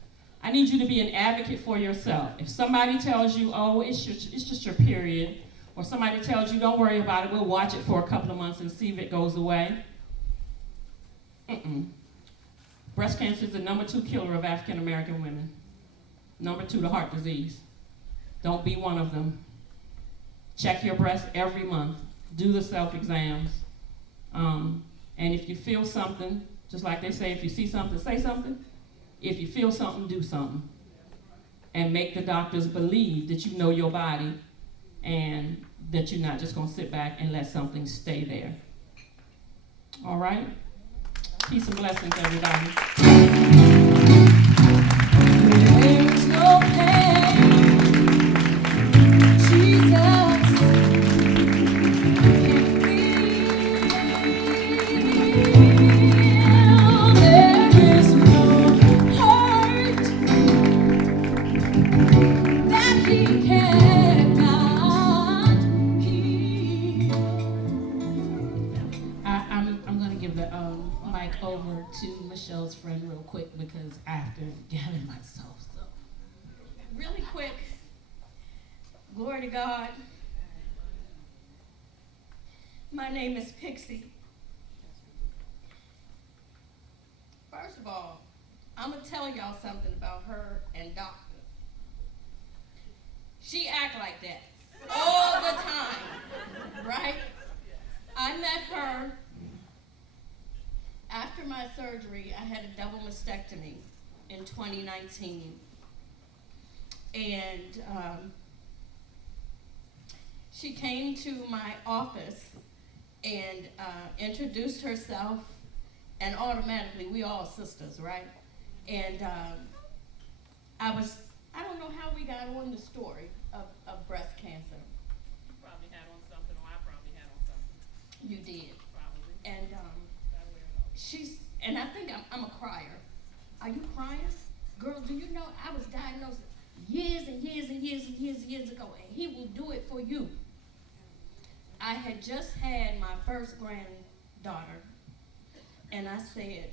I need you to be an advocate for yourself. If somebody tells you, oh, it's just your period, or somebody tells you, don't worry about it, we'll watch it for a couple of months and see if it goes away. Breast cancer is the #2 killer of African American women. #2 to heart disease. Don't be one of them. Check your breast every month. Do the self-exams. And if you feel something, just like they say, if you see something, say something. If you feel something, do something. And make the doctors believe that you know your body and that you're not just gonna sit back and let something stay there. All right? Peace and blessings, everybody. There's no pain, Jesus can feel. There is no hurt that He cannot heal. I'm gonna give the mic over to Michelle's friend real quick because I have to gather myself. So Really quick, glory to God. My name is Pixie. First of all, I'm gonna tell y'all something about her and Doctor. She act like that all the time, right? I met her after my surgery. I had a double mastectomy in 2019. And she came to my office and introduced herself, and automatically, we all sisters, right? And I don't know how we got on the story of breast cancer. You probably had on something, or I probably had on something. You did. Probably. And and I think I'm a crier. Are you crying? Girl, do you know I was diagnosed years and years and years and years and years ago, and He will do it for you. I had just had my first granddaughter, and I said,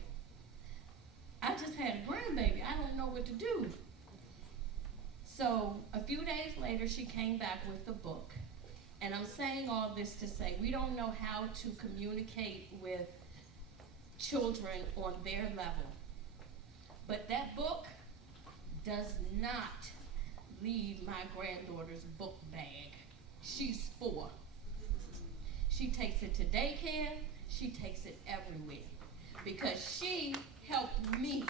I just had a grandbaby. I don't know what to do. So a few days later, she came back with the book. And I'm saying all this to say we don't know how to communicate with children on their level. But that book does not leave my granddaughter's book bag. She's 4. She takes it to daycare. She takes it everywhere. Because she helped me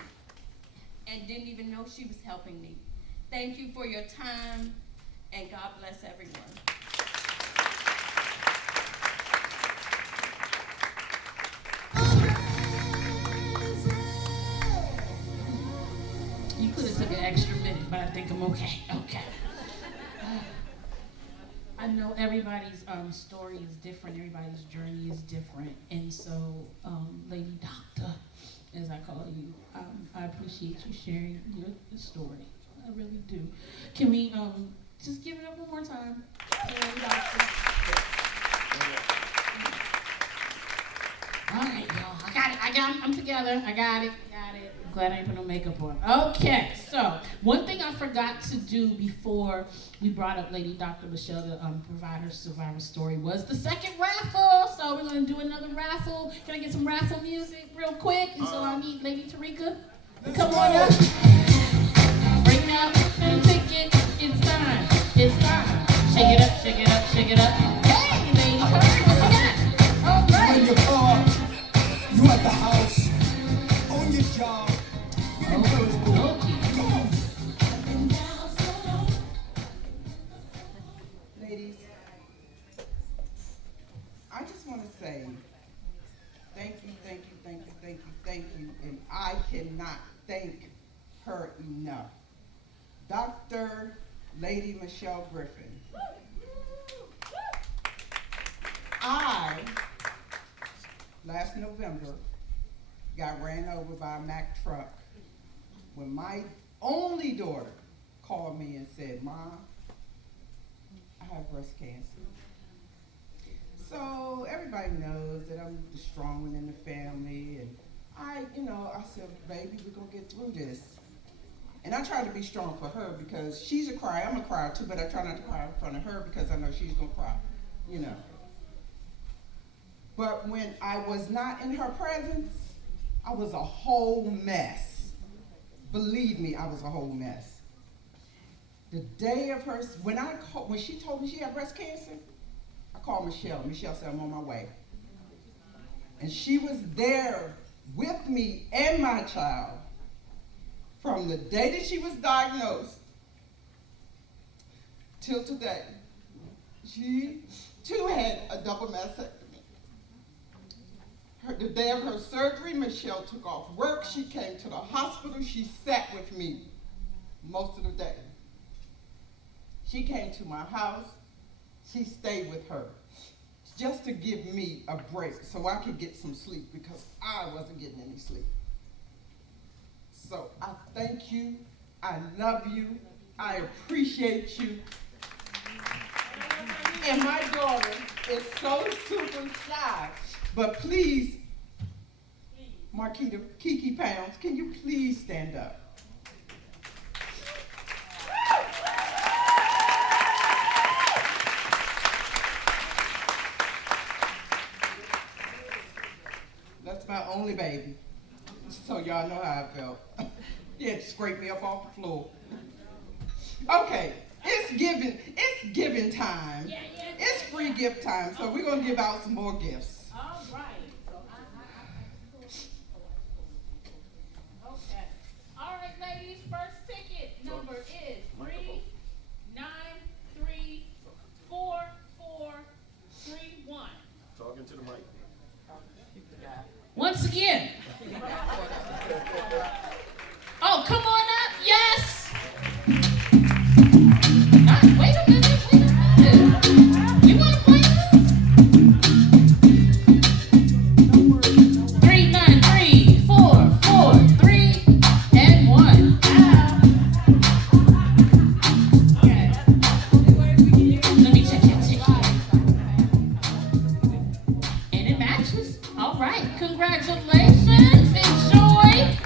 and didn't even know she was helping me. Thank you for your time, and God bless everyone. you could have took an extra minute, but I think I'm okay. Okay. I know everybody's story is different. Everybody's journey is different, and so, Lady Doctor, as I call you, I appreciate you sharing your story. I really do. Can we just give it up one more time? Lady Doctor. All right, y'all. I'm together. I got it. I'm glad I ain't put no makeup on. Okay, so one thing I forgot to do before we brought up Lady Dr. Michelle to provide her survivor story was the second raffle. So we're gonna do another raffle. Can I get some raffle music real quick? And so I need Lady Tarika to come on up. Bring out the ticket. It's time. It's time. Shake it up, shake it up, shake it up. Hey, Lady Tarika, what you got? All right. You in your car, you at the house, on your job. Ladies, I just want to say thank you, thank you, thank you, thank you, thank you, and I cannot thank her enough. Dr. Lady Michelle Griffin. I, last November, got ran over by a Mack truck when my only daughter called me and said, Mom, I have breast cancer. So everybody knows that I'm the strong one in the family, and I said, baby, we're gonna get through this. And I try to be strong for her because she's a crier. I'm a crier too, but I try not to cry in front of her because I know she's gonna cry, But when I was not in her presence, I was a whole mess. Believe me, I was a whole mess. The day of her, when she told me she had breast cancer, I called Michelle. Michelle said, I'm on my way. And she was there with me and my child from the day that she was diagnosed till today. She too had a double mastectomy. The day of her surgery, Michelle took off work. She came to the hospital. She sat with me most of the day. She came to my house. She stayed with her just to give me a break so I could get some sleep because I wasn't getting any sleep. So I thank you. I love you. I appreciate you. And my daughter is so super shy. But please, Marquita, Kiki Pounds, can you please stand up? That's my only baby. So y'all know how I felt. He had to scrape me up off the floor. Okay, it's giving time. It's free gift time, so we're gonna give out some more gifts. All right. Okay. All right, ladies, first ticket number is 3934431. Talking to the mic. Once again. Oh, come on up. Yes. Wait a minute. You want to play this? 3934431. Okay. Let me check your ticket. And it matches. All right. Congratulations. Enjoy.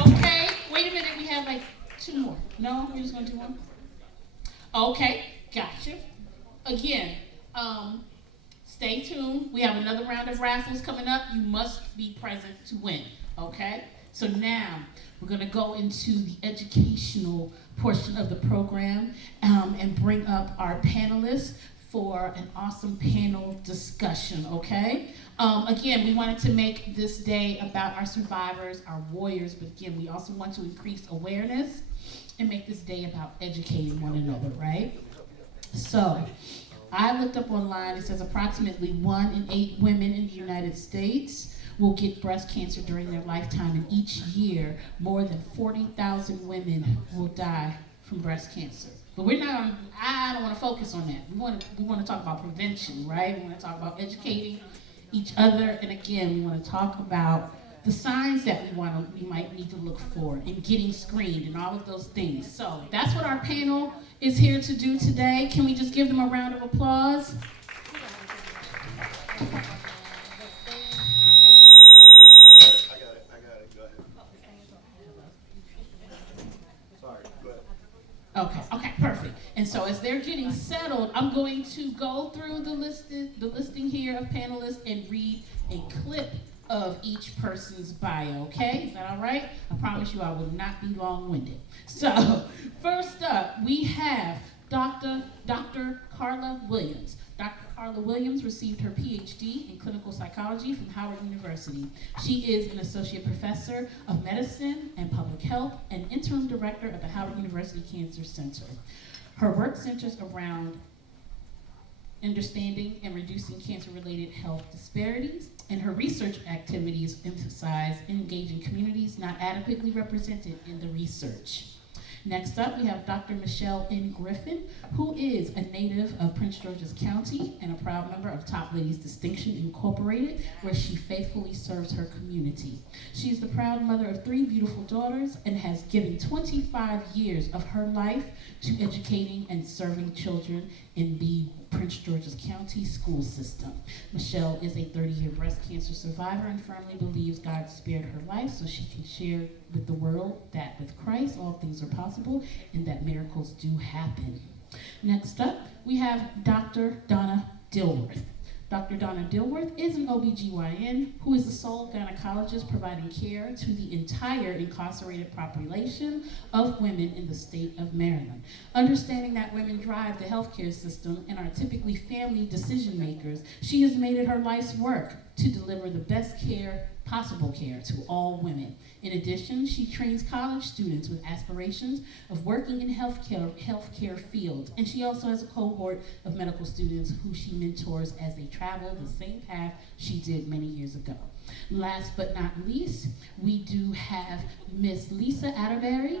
Okay. Wait a minute. We have like 2 more. No? We're just going to do 1? Okay. Gotcha. Again, stay tuned. We have another round of raffles coming up. You must be present to win. Okay? So now we're going to go into the educational portion of the program and bring up our panelists for an awesome panel discussion, okay? Again, we wanted to make this day about our survivors, our warriors, but again, we also want to increase awareness and make this day about educating one another, right? So, I looked up online, it says approximately 1 in 8 women in the United States will get breast cancer during their lifetime, and each year, more than 40,000 women will die from breast cancer. But I don't want to focus on that. We want to talk about prevention, right? We want to talk about educating each other, and again, we want to talk about the signs that we might need to look for and getting screened and all of those things. So that's what our panel is here to do today. Can we just give them a round of applause? I got it. Go ahead. Sorry, go ahead. Okay, perfect. And so as they're getting settled, I'm going to go through the listing here of panelists and read a clip of each person's bio, okay? Is that all right? I promise you I will not be long-winded. So, first up, we have Dr. Carla Williams. Dr. Carla Williams received her PhD in clinical psychology from Howard University. She is an associate professor of medicine and public health and interim director of the Howard University Cancer Center. Her work centers around understanding and reducing cancer-related health disparities, and her research activities emphasize engaging communities not adequately represented in the research. Next up, we have Dr. Michelle N. Griffin, who is a native of Prince George's County and a proud member of Top Ladies Distinction Incorporated, where she faithfully serves her community. She is the proud mother of 3 beautiful daughters and has given 25 years of her life to educating and serving children in the Prince George's County school system. Michelle is a 30-year breast cancer survivor and firmly believes God spared her life so she can share with the world that with Christ all things are possible and that miracles do happen. Next up, we have Dr. Donna Dilworth. Dr. Donna Dilworth is an OBGYN who is the sole gynecologist providing care to the entire incarcerated population of women in the state of Maryland. Understanding that women drive the healthcare system and are typically family decision makers, she has made it her life's work to deliver the best care possible care to all women. In addition, she trains college students with aspirations of working in healthcare field, and she also has a cohort of medical students who she mentors as they travel the same path she did many years ago. Last but not least, we do have Miss Lisa Atterbury,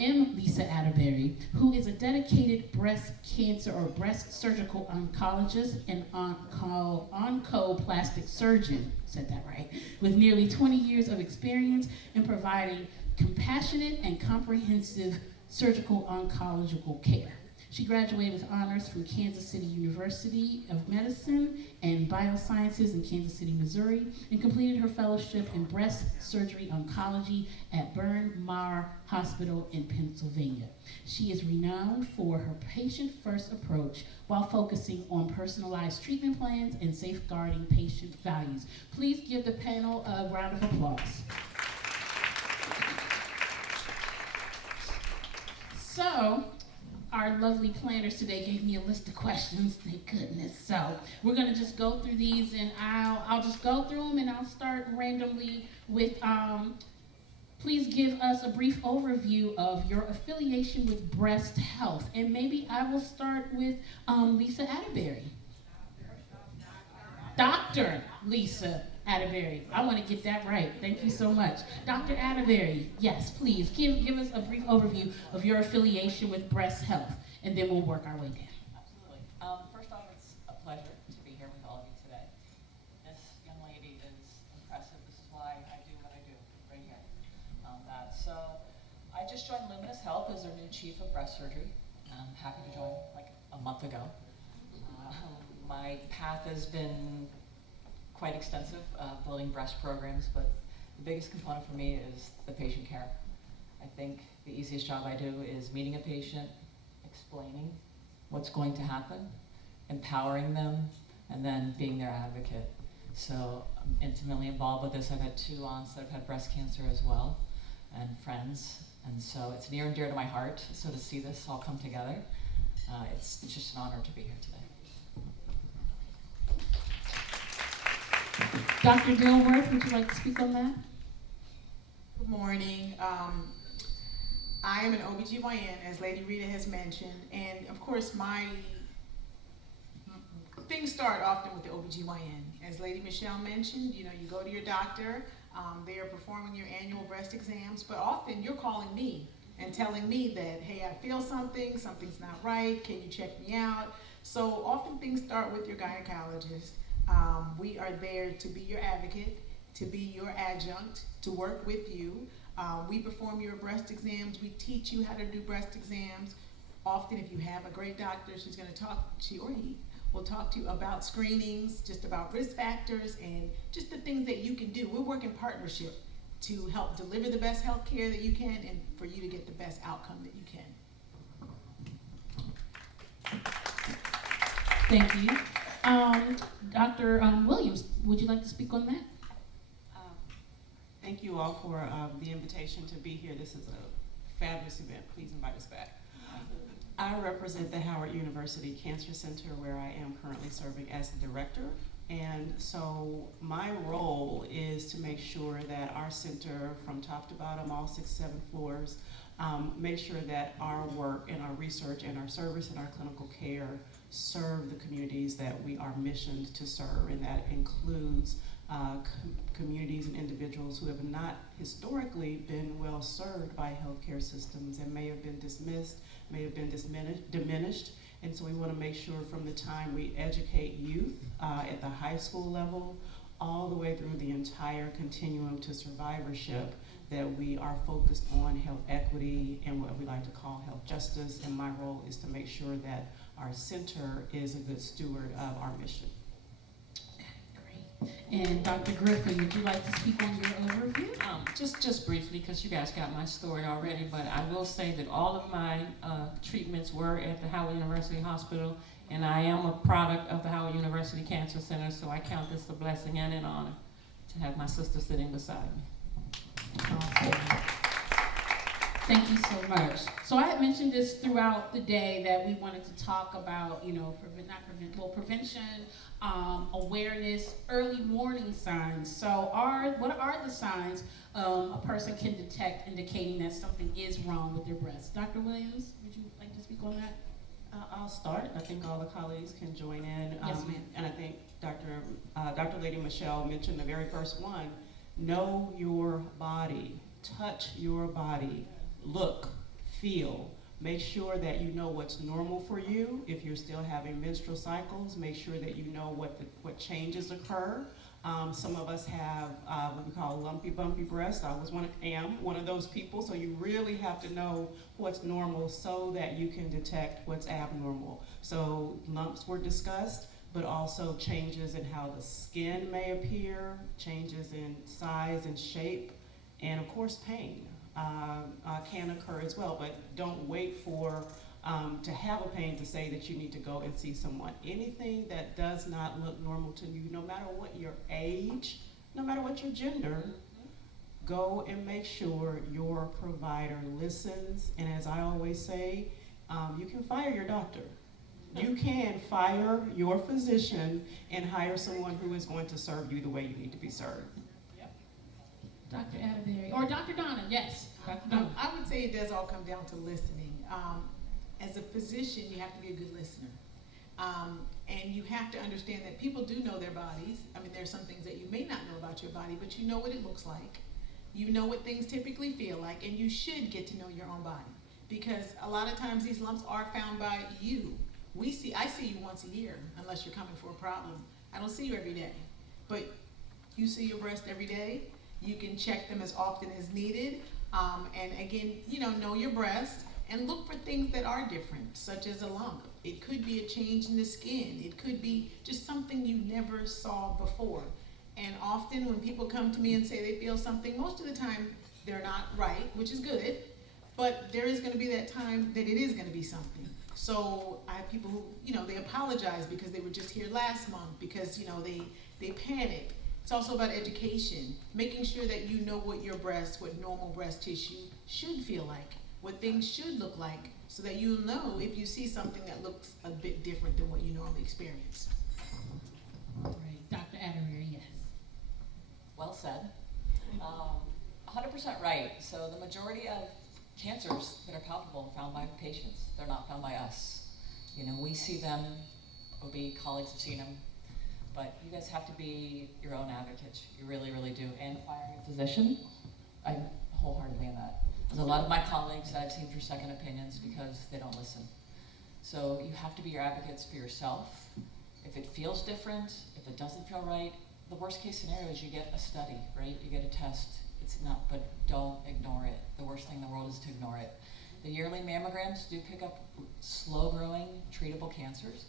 Lisa Atterbury, who is a dedicated breast cancer or breast surgical oncologist and oncoplastic surgeon, said that right, with nearly 20 years of experience in providing compassionate and comprehensive surgical oncological care. She graduated with honors from Kansas City University of Medicine and Biosciences in Kansas City, Missouri, and completed her fellowship in breast surgery oncology at Bryn Mawr Hospital in Pennsylvania. She is renowned for her patient-first approach while focusing on personalized treatment plans and safeguarding patient values. Please give the panel a round of applause. So, our lovely planners today gave me a list of questions, thank goodness. So we're gonna just go through these, and I'll just go through them, and I'll start randomly with, please give us a brief overview of your affiliation with breast health. And maybe I will start with Lisa Atterbury. Dr. Lisa Atterbury. I want to get that right. Thank you so much. Dr. Atterbury, yes, please give us a brief overview of your affiliation with breast health, and then we'll work our way down. Absolutely. First off, it's a pleasure to be here with all of you today. This young lady is impressive. This is why I do what I do right here. So I just joined Luminous Health as their new chief of breast surgery. I'm happy to join like a month ago. My path has been quite extensive, building breast programs, but the biggest component for me is the patient care. I think the easiest job I do is meeting a patient, explaining what's going to happen, empowering them, and then being their advocate. So I'm intimately involved with this. I've had 2 aunts that have had breast cancer as well, and friends, and so it's near and dear to my heart. So to see this all come together, it's just an honor to be here today. Dr. Dilworth, would you like to speak on that? Good morning. I am an OBGYN, as Lady Rita has mentioned, and of course things start often with the OBGYN. As Lady Michelle mentioned, you go to your doctor, they are performing your annual breast exams, but often you're calling me and telling me that, hey, I feel something's not right, can you check me out? So often things start with your gynecologist. We are there to be your advocate, to be your adjunct, to work with you. We perform your breast exams. We teach you how to do breast exams. Often if you have a great doctor, she or he will talk to you about screenings, just about risk factors, and just the things that you can do. We work in partnership to help deliver the best health care that you can and for you to get the best outcome that you can. Thank you. Dr. Williams, would you like to speak on that? Thank you all for the invitation to be here. This is a fabulous event. Please invite us back. I represent the Howard University Cancer Center, where I am currently serving as the director. And so my role is to make sure that our center, from top to bottom, all 6, 7 floors, make sure that our work and our research and our service and our clinical care serve the communities that we are missioned to serve, and that includes communities and individuals who have not historically been well served by healthcare systems and may have been dismissed, may have been diminished. And so we want to make sure from the time we educate youth at the high school level all the way through the entire continuum to survivorship, that we are focused on health equity and what we like to call health justice. And my role is to make sure that our center is a good steward of our mission. Great. And Dr. Griffin, would you like to speak on your overview? Just briefly, because you guys got my story already, but I will say that all of my treatments were at the Howard University Hospital, and I am a product of the Howard University Cancer Center, so I count this a blessing and an honor to have my sister sitting beside me. Awesome. Thank you so much. So I had mentioned this throughout the day that we wanted to talk about, prevention, awareness, early warning signs. So what are the signs a person can detect indicating that something is wrong with their breast? Dr. Williams, would you like to speak on that? I'll start. I think all the colleagues can join in. Yes, ma'am. And I think Dr. Lady Michelle mentioned the very first one. Know your body. Touch your body. Look, feel. Make sure that you know what's normal for you. If you're still having menstrual cycles, make sure that you know what changes occur. Some of us have what we call lumpy, bumpy breasts. I am one of those people, so you really have to know what's normal so that you can detect what's abnormal. So lumps were discussed, but also changes in how the skin may appear, changes in size and shape, and of course pain can occur as well, but don't wait for to have a pain to say that you need to go and see someone. Anything that does not look normal to you, no matter what your age, no matter what your gender, go and make sure your provider listens. And as I always say, you can fire your doctor. You can fire your physician and hire someone who is going to serve you the way you need to be served. Dr. Atterbury, or Dr. Donna, yes. Dr. Donna. I would say it does all come down to listening. As a physician, you have to be a good listener. And you have to understand that people do know their bodies. I mean, there's some things that you may not know about your body, but you know what it looks like. You know what things typically feel like, and you should get to know your own body. Because a lot of times these lumps are found by you. I see you once a year, unless you're coming for a problem. I don't see you every day. But you see your breast every day. You can check them as often as needed. And again, know your breast and look for things that are different, such as a lump. It could be a change in the skin. It could be just something you never saw before. And often when people come to me and say they feel something, most of the time they're not right, which is good, but there is gonna be that time that it is gonna be something. So I have people who, they apologize because they were just here last month because, they panic. It's also about education, making sure that you know what normal breast tissue should feel like, what things should look like, so that you'll know if you see something that looks a bit different than what you normally experience. All right, Dr. Atterbury, yes. Well said. 100% right. So the majority of cancers that are palpable are found by patients. They're not found by us. We see them, OB colleagues have seen them, but you guys have to be your own advocates. You really, really do. And firing a physician, I'm wholeheartedly in that. There's a lot of my colleagues that I've seen for second opinions because they don't listen. So you have to be your advocates for yourself. If it feels different, if it doesn't feel right, the worst case scenario is you get a study, right? You get a test. It's not, but don't ignore it. The worst thing in the world is to ignore it. The yearly mammograms do pick up slow-growing, treatable cancers,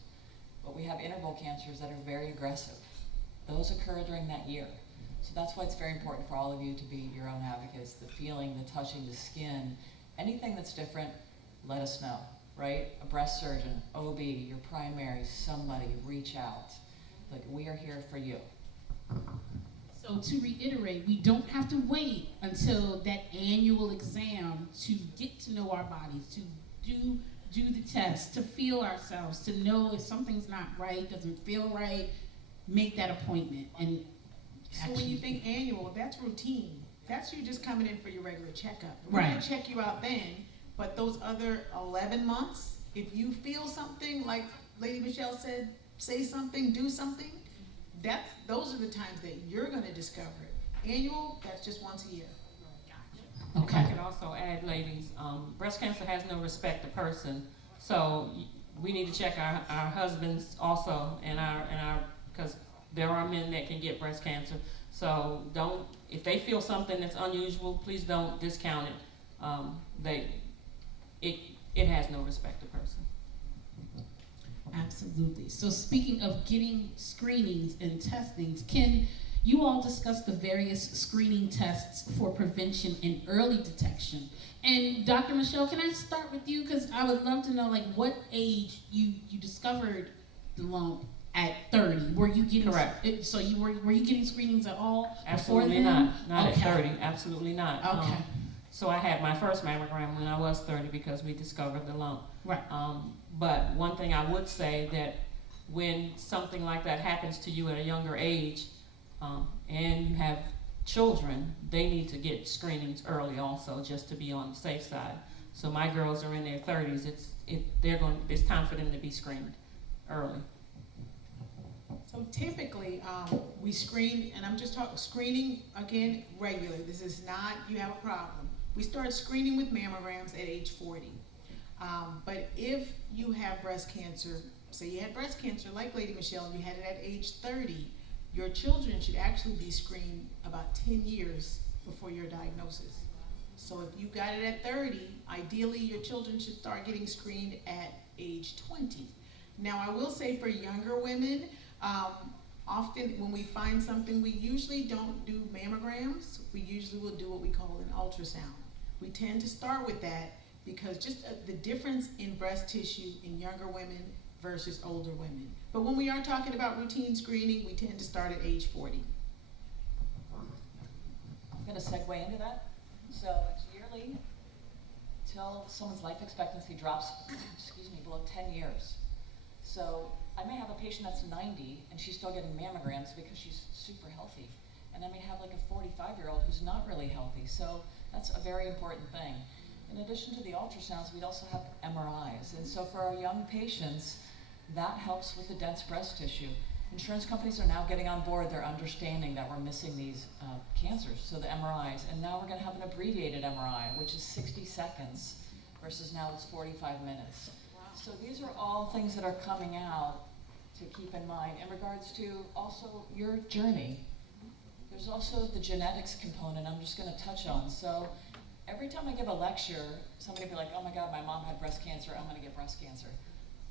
but we have interval cancers that are very aggressive. Those occur during that year. So that's why it's very important for all of you to be your own advocates, the feeling, the touching, the skin. Anything that's different, let us know, right? A breast surgeon, OB, your primary, somebody, reach out. Like, we are here for you. So to reiterate, we don't have to wait until that annual exam to get to know our bodies, to do the test, to feel ourselves, to know if something's not right, doesn't feel right, make that appointment. And so when you think annual, that's routine. That's you just coming in for your regular checkup. We're Right. gonna check you out then, but those other 11 months, if you feel something, like Lady Michelle said, say something, do something, those are the times that you're gonna discover it. Annual, that's just once a year. Okay. I could also add, ladies, breast cancer has no respect to person, so we need to check our husbands also, and because there are men that can get breast cancer. So if they feel something that's unusual, please don't discount it. It has no respect to person. Absolutely. So speaking of getting screenings and testings, can you all discuss the various screening tests for prevention and early detection? And Dr. Michelle, can I start with you? Because I would love to know, what age you discovered the lump at 30. Were you getting correct? So were you getting screenings at all Absolutely before then? not. Not at 30. Absolutely not. Okay. So I had my first mammogram when I was 30 because we discovered the lump. Right. But one thing I would say that when something like that happens to you at a younger age, and you have children, they need to get screenings early also, just to be on the safe side. So my girls are in their 30s. It's time for them to be screened early. So typically, we screen, and I'm just talking screening again regularly. This is not you have a problem. We start screening with mammograms at age 40. But if you have breast cancer, say you had breast cancer like Lady Michelle, and you had it at age 30, your children should actually be screened about 10 years before your diagnosis. So if you got it at 30, ideally your children should start getting screened at age 20. Now I will say for younger women, often when we find something, we usually don't do mammograms. We usually will do what we call an ultrasound. We tend to start with that because just the difference in breast tissue in younger women versus older women. But when we are talking about routine screening, we tend to start at age 40. I'm going to segue into that. So it's yearly till someone's life expectancy drops, below 10 years. So I may have a patient that's 90 and she's still getting mammograms because she's super healthy. And I may have like a 45-year-old who's not really healthy. So that's a very important thing. In addition to the ultrasounds, we also have MRIs. And so for our young patients, that helps with the dense breast tissue. Insurance companies are now getting on board. They're understanding that we're missing these cancers, so the MRIs. And now we're going to have an abbreviated MRI, which is 60 seconds, versus now it's 45 minutes. Wow. So these are all things that are coming out to keep in mind. In regards to also your journey, there's also the genetics component I'm just going to touch on. So every time I give a lecture, somebody will be like, oh my God, my mom had breast cancer, I'm going to get breast cancer.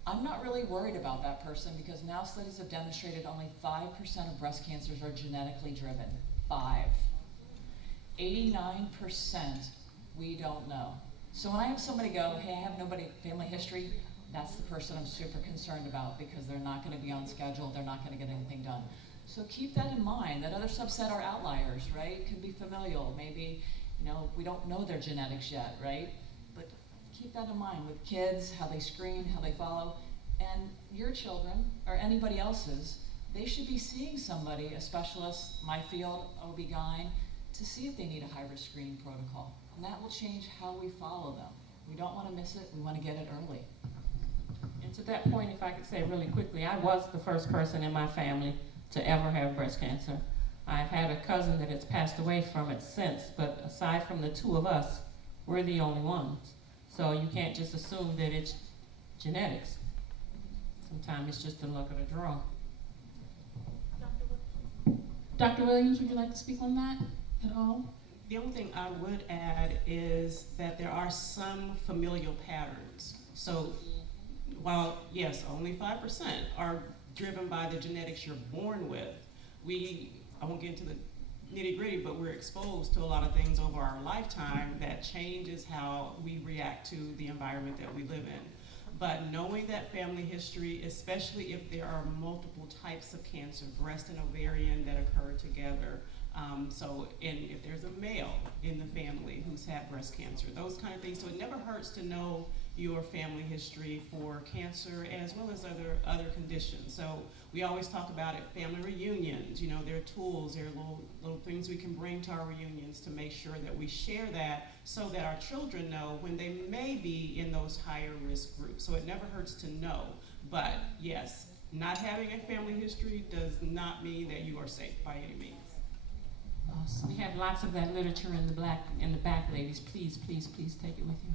I'm not really worried about that person because now studies have demonstrated only 5% of breast cancers are genetically driven. 5. 89% we don't know. So when I have somebody go, hey, I have nobody family history, that's the person I'm super concerned about because they're not going to be on schedule, they're not going to get anything done. So keep that in mind. That other subset are outliers, right? It could be familial, maybe, we don't know their genetics yet, right? But keep that in mind with kids, how they screen, how they follow, and your children, or anybody else's, they should be seeing somebody, a specialist, my field, OB-GYN, to see if they need a high-risk screening protocol. And that will change how we follow them. We don't want to miss it, we want to get it early. And to that point, if I could say really quickly, I was the first person in my family to ever have breast cancer. I've had a cousin that has passed away from it since, but aside from the two of us, we're the only ones. So you can't just assume that it's genetics. Sometimes it's just the luck of the draw. Dr. Williams, would you like to speak on that at all? The only thing I would add is that there are some familial patterns. So while, yes, only 5% are driven by the genetics you're born with, I won't get into the nitty-gritty, but we're exposed to a lot of things over our lifetime that changes how we react to the environment that we live in. But knowing that family history, especially if there are multiple types of cancer, breast and ovarian that occur together, and if there's a male in the family who's had breast cancer, those kind of things. So it never hurts to know your family history for cancer as well as other conditions. So we always talk about it, family reunions, there are tools, there are little things we can bring to our reunions to make sure that we share that so that our children know when they may be in those higher risk groups. So it never hurts to know. But yes, not having a family history does not mean that you are safe by any means. Awesome. We have lots of that literature in the back, ladies. Please, please, please take it with you.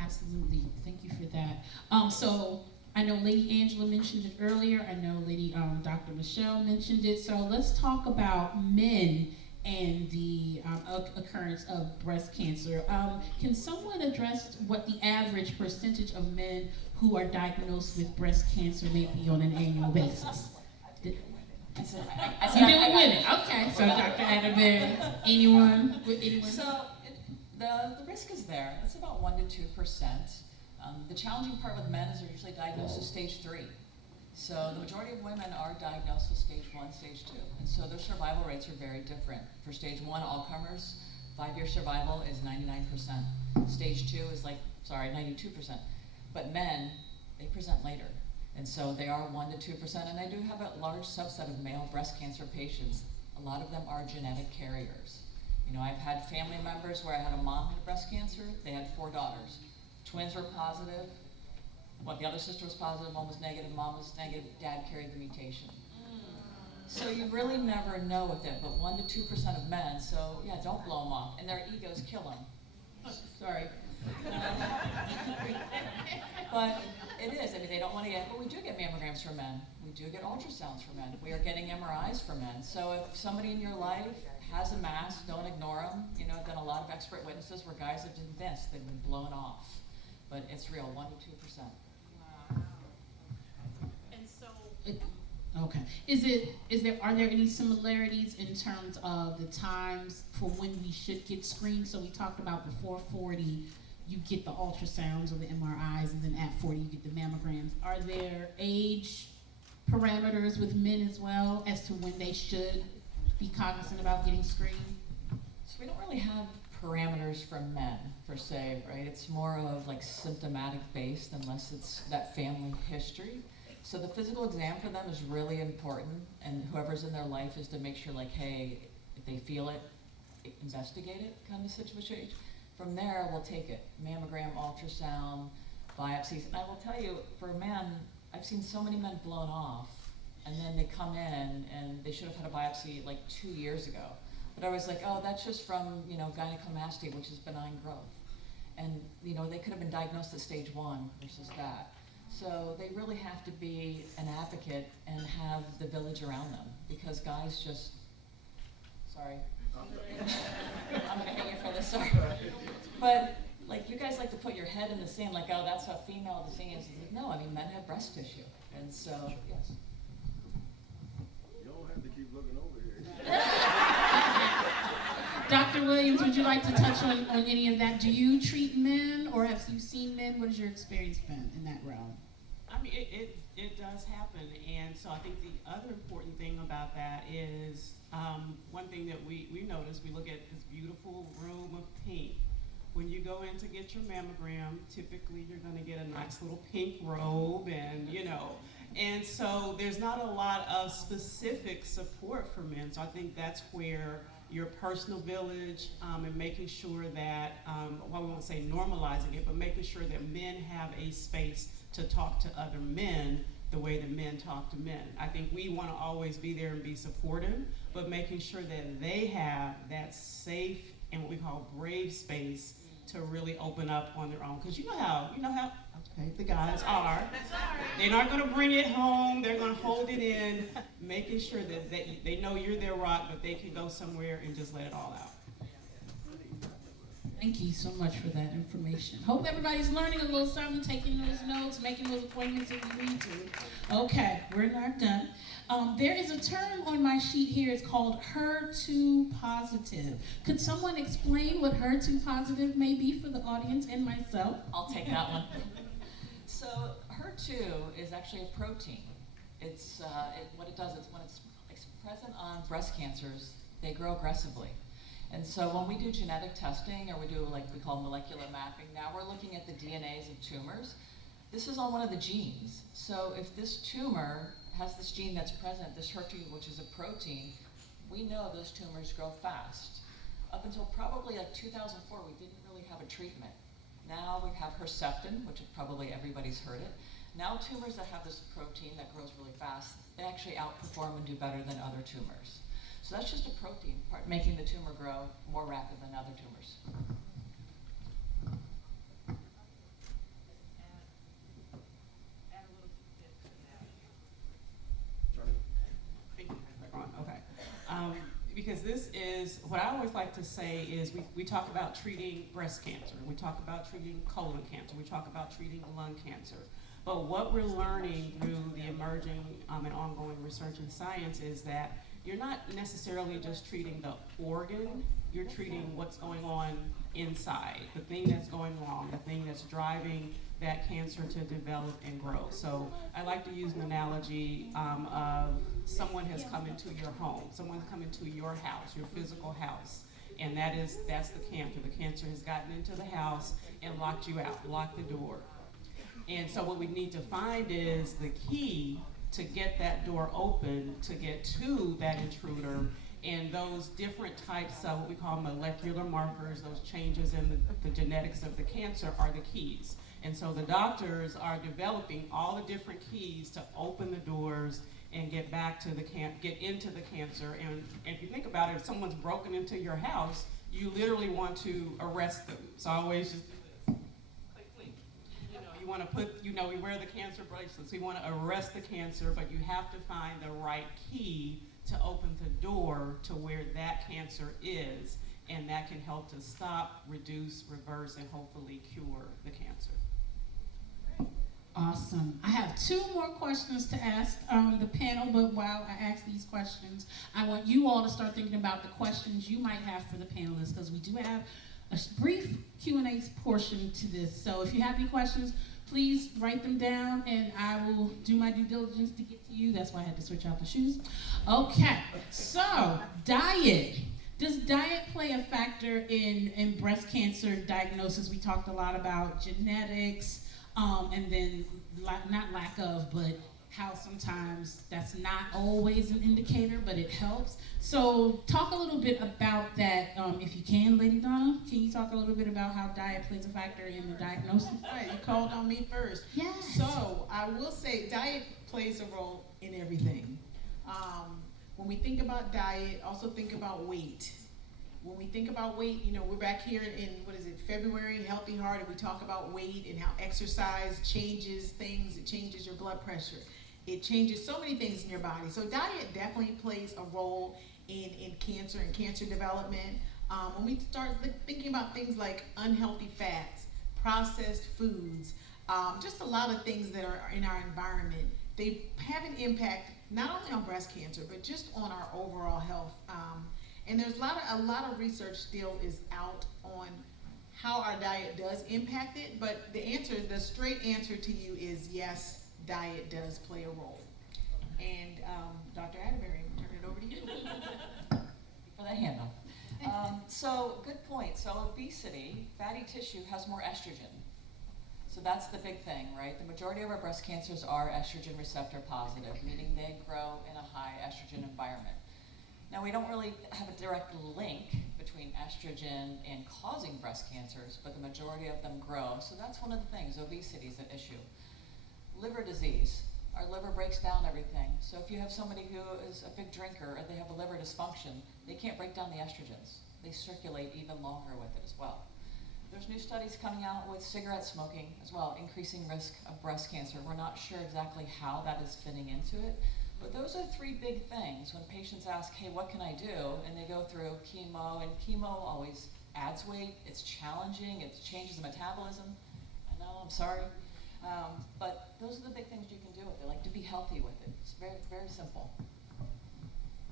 Absolutely. Thank you for that. So I know Lady Angela mentioned it earlier. I know Lady Dr. Michelle mentioned it. So let's talk about men and the occurrence of breast cancer. Can someone address what the average percentage of men who are diagnosed with breast cancer may be on an annual basis? You did with women. Okay. So Dr. Adabin, anyone? So the risk is there. It's about 1 to 2%. The challenging part with men is they're usually diagnosed with stage 3. So the majority of women are diagnosed with stage 1, stage 2. And so their survival rates are very different. For stage 1, all comers, 5-year survival is 99%. Stage 2 is 92%. But men, they present later. And so they are 1 to 2%, and I do have a large subset of male breast cancer patients. A lot of them are genetic carriers. You know, I've had family members where I had a mom who had breast cancer, they had 4 daughters. Twins were positive, the other sister was positive, one was negative, mom was negative, dad carried the mutation. So you really never know with it, but 1 to 2% of men, so yeah, don't blow them off, and their egos kill them. Sorry. But it is, I mean, they don't want to get, but we do get mammograms for men. We do get ultrasounds for men. We are getting MRIs for men. So if somebody in your life has a mass, don't ignore them. You know, I've done a lot of expert witnesses where guys have been missed, they've been blown off. But it's real, 1 to 2%. And so, Okay. Are there any similarities in terms of the times for when we should get screened? So we talked about before 40, you get the ultrasounds or the MRIs, and then at 40 you get the mammograms. Are there age parameters with men as well as to when they should be cognizant about getting screened? So we don't really have parameters for men per se, right? It's more of symptomatic based unless it's that family history. So the physical exam for them is really important, and whoever's in their life is to make sure hey, if they feel it, investigate it kind of situation. From there, we'll take it. Mammogram, ultrasound, biopsies. And I will tell you, for men, I've seen so many men blown off, and then they come in and they should have had a biopsy 2 years ago. But I was oh, that's just from, gynecomastia, which is benign growth. And, they could have been diagnosed at stage 1 versus that. So they really have to be an advocate and have the village around them, because guys just, sorry. I'm gonna hang you for this, sorry. But you guys like to put your head in the sand, oh, that's a female disease. No, I mean, men have breast tissue. And so, yes. You don't have to keep looking over here. Dr. Williams, would you like to touch on any of that? Do you treat men, or have you seen men? What has your experience been in that realm? I mean, it does happen, and so I think the other important thing about that is one thing that we noticed, we look at this beautiful room of pink. When you go in to get your mammogram, typically you're gonna get a nice little pink robe, and and so there's not a lot of specific support for men, so I think that's where your personal village and making sure that, well, we won't say normalizing it, but making sure that men have a space to talk to other men the way that men talk to men. I think we want to always be there and be supportive, but making sure that they have that safe and what we call brave space to really open up on their own. Because you know how okay, the guys are. They're not going to bring it home. They're going to hold it in, making sure that they know you're their rock, but they can go somewhere and just let it all out. Thank you so much for that information. Hope everybody's learning a little something, taking those notes, making those appointments if you need to. Okay, we're not done. There is a term on my sheet here. It's called HER2 positive. Could someone explain what HER2 positive may be for the audience and myself? I'll take that one. So HER2 is actually a protein. It's what it does is when it's present on breast cancers, they grow aggressively. And so when we do genetic testing, or we do we call molecular mapping, now we're looking at the DNAs of tumors. This is on one of the genes. So if this tumor has this gene that's present, this HER2, which is a protein, we know those tumors grow fast. Up until probably 2004, we didn't really have a treatment. Now we have Herceptin, which probably everybody's heard it. Now tumors that have this protein that grows really fast, they actually outperform and do better than other tumors. So that's just a protein part, making the tumor grow more rapid than other tumors. Okay. Because this is, what I always like to say is we talk about treating breast cancer, we talk about treating colon cancer, we talk about treating lung cancer. But what we're learning through the emerging and ongoing research in science is that you're not necessarily just treating the organ, you're treating what's going on inside, the thing that's going wrong, the thing that's driving that cancer to develop and grow. So I like to use an analogy of someone has come into your home, someone's come into your house, your physical house, and that's the cancer. The cancer has gotten into the house and locked you out, locked the door. And so what we need to find is the key to get that door open, to get to that intruder, and those different types of what we call molecular markers, those changes in the genetics of the cancer are the keys. And so the doctors are developing all the different keys to open the doors and get back to get into the cancer. And if you think about it, if someone's broken into your house, you literally want to arrest them. So I always just click. You want to put, we wear the cancer bracelets. We want to arrest the cancer, but you have to find the right key to open the door to where that cancer is, and that can help to stop, reduce, reverse, and hopefully cure the cancer. Awesome. I have 2 more questions to ask the panel, but while I ask these questions, I want you all to start thinking about the questions you might have for the panelists, because we do have a brief Q&A portion to this. So if you have any questions, please write them down, and I will do my due diligence to get to you. That's why I had to switch out the shoes. Okay, so diet. Does diet play a factor in breast cancer diagnosis? We talked a lot about genetics, and then not lack of, but how sometimes that's not always an indicator, but it helps. So talk a little bit about that, if you can, Lady Donna. Can you talk a little bit about how diet plays a factor in the diagnosis? Right, you called on me first. Yes. So I will say diet plays a role in everything. When we think about diet, also think about weight. When we think about weight, we're back here in February, Healthy Heart, and we talk about weight and how exercise changes things. It changes your blood pressure. It changes so many things in your body. So diet definitely plays a role in cancer and cancer development. When we start thinking about things like unhealthy fats, processed foods, just a lot of things that are in our environment, they have an impact not only on breast cancer, but just on our overall health. And there's a lot of research still is out on how our diet does impact it, but the straight answer to you is yes, diet does play a role. And Dr. Atterbury, I'll turn it over to you. For that handout. So good point. So obesity, fatty tissue has more estrogen. So that's the big thing, right? The majority of our breast cancers are estrogen receptor positive, meaning they grow in a high estrogen environment. Now, we don't really have a direct link between estrogen and causing breast cancers, but the majority of them grow. So that's one of the things. Obesity is an issue. Liver disease. Our liver breaks down everything. So if you have somebody who is a big drinker or they have a liver dysfunction, they can't break down the estrogens. They circulate even longer with it as well. There's new studies coming out with cigarette smoking as well, increasing risk of breast cancer. We're not sure exactly how that is fitting into it, but those are 3 big things. When patients ask, hey, what can I do? And they go through chemo, and chemo always adds weight. It's challenging. It changes the metabolism. I know, I'm sorry. But those are the big things you can do with it, like to be healthy with it. It's very, very simple.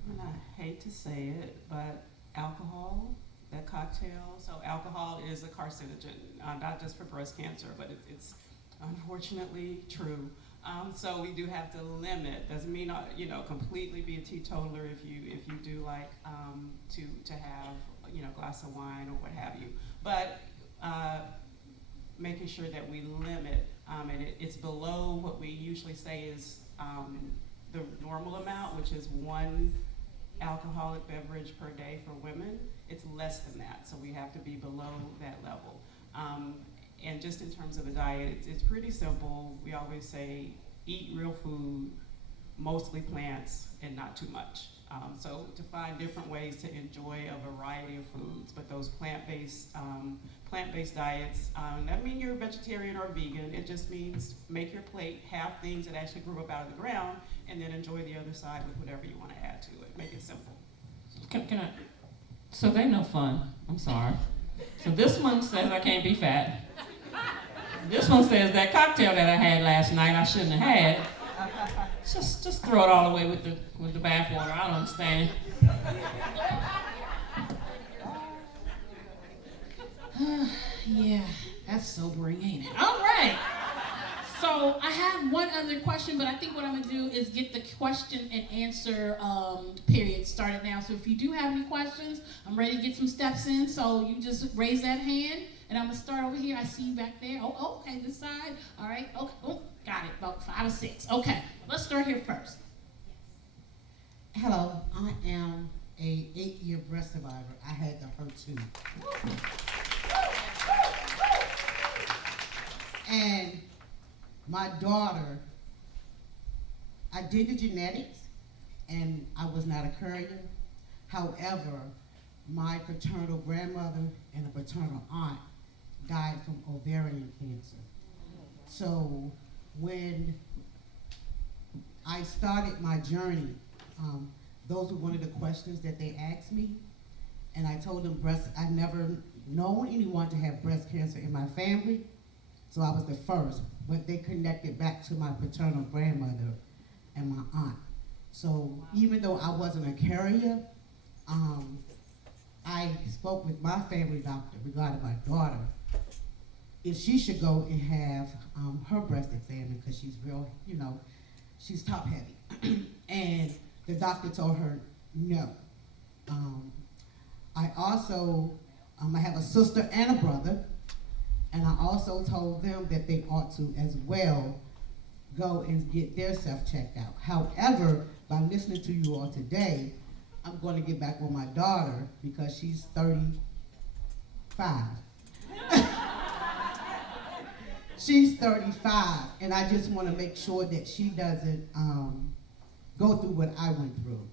And I hate to say it, but alcohol, that cocktail, so alcohol is a carcinogen, not just for breast cancer, but it's unfortunately true. So we do have to limit. Doesn't mean completely be a teetotaler if you do like to have a glass of wine or what have you. But making sure that we limit, and it's below what we usually say is the normal amount, which is 1 alcoholic beverage per day for women. It's less than that, so we have to be below that level. And just in terms of the diet, it's pretty simple. We always say eat real food, mostly plants, and not too much. So to find different ways to enjoy a variety of foods, but those plant-based diets, that means you're a vegetarian or vegan. It just means make your plate, have things that actually grew up out of the ground, and then enjoy the other side with whatever you want to add to it. Make it simple. Can I? So they no fun. I'm sorry. So this one says I can't be fat. This one says that cocktail that I had last night I shouldn't have had. Just throw it all away with the bathwater. I don't understand. Yeah, that's sobering, ain't it? All right. So I have one other question, but I think what I'm gonna do is get the question and answer period started now. So if you do have any questions, I'm ready to get some steps in. So you just raise that hand, and I'm gonna start over here. I see you back there. Oh, okay, this side. All right. Okay. Oh, got it. About 5 or 6. Okay. Let's start here first. Hello, I am a 8-year breast survivor. I had the HER2. And my daughter, I did the genetics, and I was not a carrier. However, my paternal grandmother and a paternal aunt died from ovarian cancer. So when I started my journey, those were one of the questions that they asked me. And I told them I never known anyone to have breast cancer in my family. So I was the first, but they connected back to my paternal grandmother and my aunt. So even though I wasn't a carrier, I spoke with my family doctor regarding my daughter, if she should go and have her breast examined, because she's real, she's top heavy. And the doctor told her no. I also, I have a sister and a brother, and I also told them that they ought to as well go and get their self checked out. However, by listening to you all today, I'm going to get back with my daughter because she's 35. She's 35, and I just want to make sure that she doesn't go through what I went through.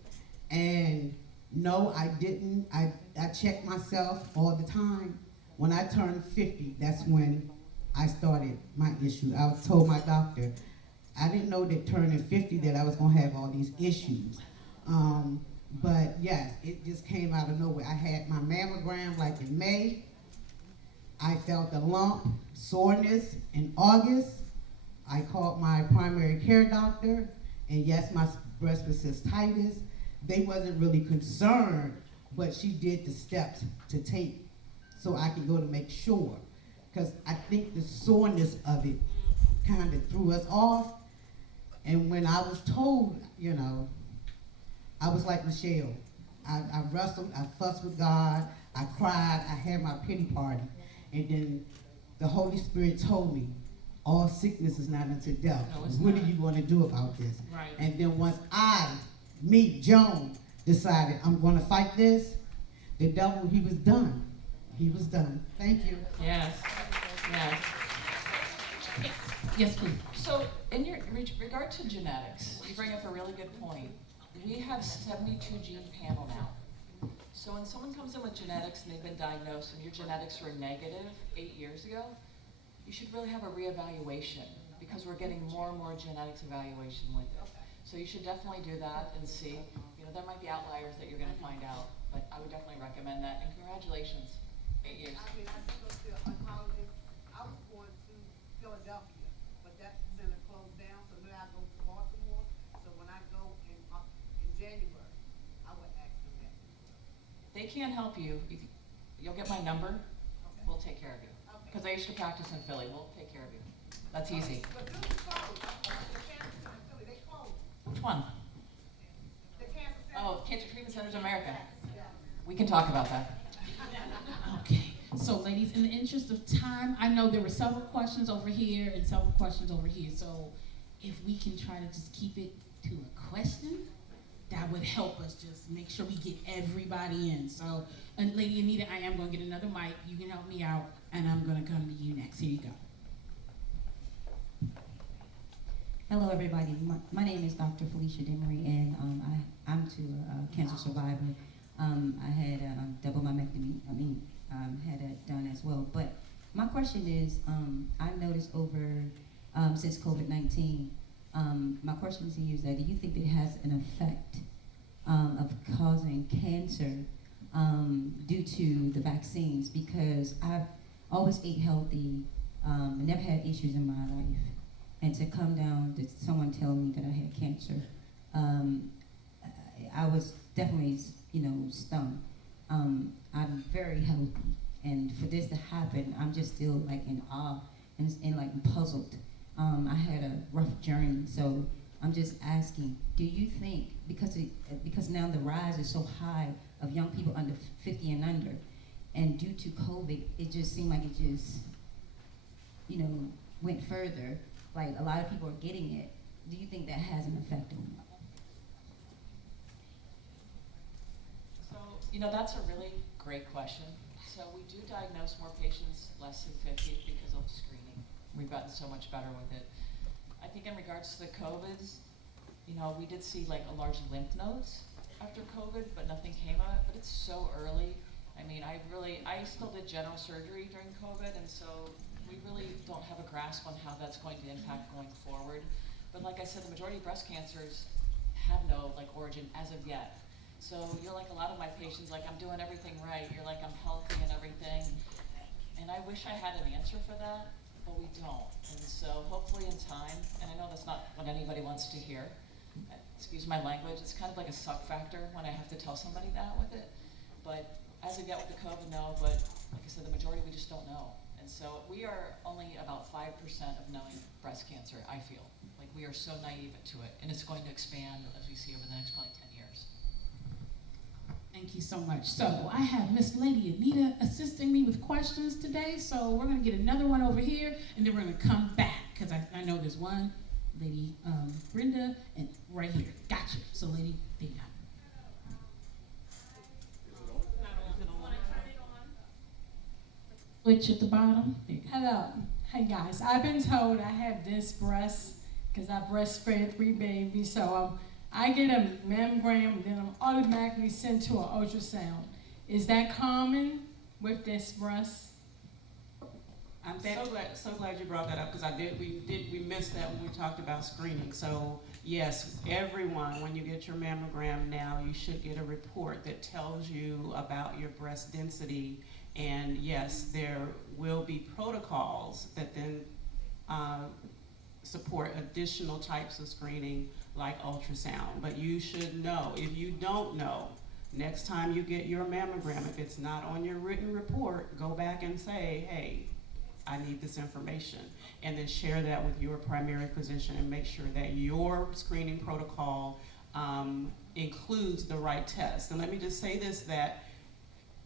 And no, I didn't. I checked myself all the time. When I turned 50, that's when I started my issue. I told my doctor, I didn't know that turning 50 that I was gonna have all these issues. But yes, it just came out of nowhere. I had my mammogram like in May. I felt a lump, soreness in August. I called my primary care doctor, and yes, my breast was cystitis. They wasn't really concerned, but she did the steps to take so I could go to make sure. Because I think the soreness of it kind of threw us off. And when I was told, I was like Michelle. I wrestled, I fussed with God, I cried, I had my pity party. And then the Holy Spirit told me, all sickness is not unto death. No, it's what not. are you going to do about this? Right. And then once Joan, decided I'm going to fight this, the devil, he was done. He was done. Thank you. Yes. Yes. Yes, please. So, in regard to genetics, you bring up a really good point. We have 72 gene panel now. So when someone comes in with genetics and they've been diagnosed and your genetics were negative 8 years ago, you should really have a reevaluation because we're getting more and more genetics evaluation with it. So you should definitely do that and see. There might be outliers that you're going to find out, but I would definitely recommend that. And congratulations, 8 years. I mean, I just go to a oncologist. I was going to Philadelphia, but that center closed down, so now I go to Baltimore. So when I go in January, I would ask them that. They can't help you. You'll get my number. Okay. We'll take care of you. Because I used to practice in Philly. We'll take care of you. That's easy. But Philly closed. The cancer center in Philly, they closed. Which one? The cancer center. Oh, Cancer Treatment Centers of America. We can talk about that. Okay, so ladies, in the interest of time, I know there were several questions over here and several questions over here. So if we can try to just keep it to a question, that would help us just make sure we get everybody in. So, and Lady Anita, I am going to get another mic. You can help me out, and I'm going to come to you next. Here you go. Hello, everybody. My name is Dr. Felicia Demery, and I'm a cancer survivor. I had double mammectomy. Had it done as well. But my question is, I've noticed over since COVID-19. My question to you is that do you think it has an effect of causing cancer due to the vaccines? Because I've always ate healthy, never had issues in my life. And to come down to someone tell me that I had cancer, I was definitely, stunned. I'm very healthy, and for this to happen, I'm just still like in awe and like puzzled. I had a rough journey, so I'm just asking, do you think, because now the rise is so high of young people under 50 and under, and due to COVID, it just seemed like it just, went further, like a lot of people are getting it. Do you think that has an effect on you? So, that's a really great question. So we do diagnose more patients less than 50 because of screening. We've gotten so much better with it. I think in regards to the COVID, we did see like a large lymph nodes after COVID, but nothing came of it, but it's so early. I mean, I still did general surgery during COVID, and so we really don't have a grasp on how that's going to impact going forward. But like I said, the majority of breast cancers have no origin as of yet. So you're like a lot of my patients, like I'm doing everything right. You're like I'm healthy and everything. And I wish I had an answer for that, but we don't. And so hopefully in time, and I know that's not what anybody wants to hear. Excuse my language, it's kind of like a suck factor when I have to tell somebody that with it. But as of yet with the COVID, no, but like I said, the majority we just don't know. And so we are only about 5% of knowing breast cancer, I feel. Like we are so naive to it, and it's going to expand as we see over the next probably 10 years. Thank you so much. So I have Miss Lady Anita assisting me with questions today. So we're gonna get another one over here, and then we're gonna come back, because I know there's one, Lady Brenda, and right here. Gotcha. So Lady Dana. Switch at the bottom. Hello. Hey guys, I've been told I have dense breasts because I breastfed 3 babies, so I get a mammogram and then I'm automatically sent to an ultrasound. Is that common with dense breasts? I'm so glad you brought that up, because we missed that when we talked about screening. So yes, everyone, when you get your mammogram now, you should get a report that tells you about your breast density. And yes, there will be protocols that then support additional types of screening like ultrasound. But you should know. If you don't know, next time you get your mammogram, if it's not on your written report, go back and say, hey, I need this information. And then share that with your primary physician and make sure that your screening protocol includes the right test. And let me just say this, that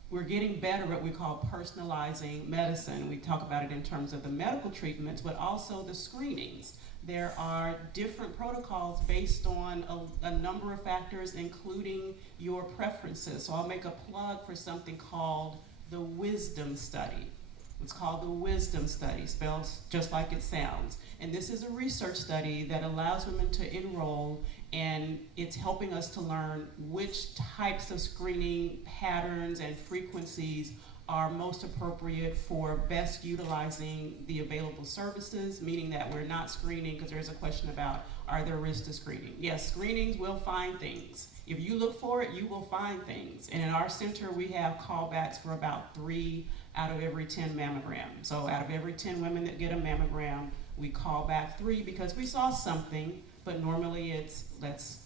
we're getting better at what we call personalizing medicine. We talk about it in terms of the medical treatments, but also the screenings. There are different protocols based on a number of factors, including your preferences. So I'll make a plug for something called the Wisdom Study. It's called the Wisdom Study, spelled just like it sounds. And this is a research study that allows women to enroll, and it's helping us to learn which types of screening patterns and frequencies are most appropriate for best utilizing the available services, meaning that we're not screening, because there's a question about, are there risks to screening? Yes, screenings will find things. If you look for it, you will find things. And in our center, we have callbacks for about 3 out of every 10 mammograms. So out of every 10 women that get a mammogram, we call back 3 because we saw something, but normally it's let's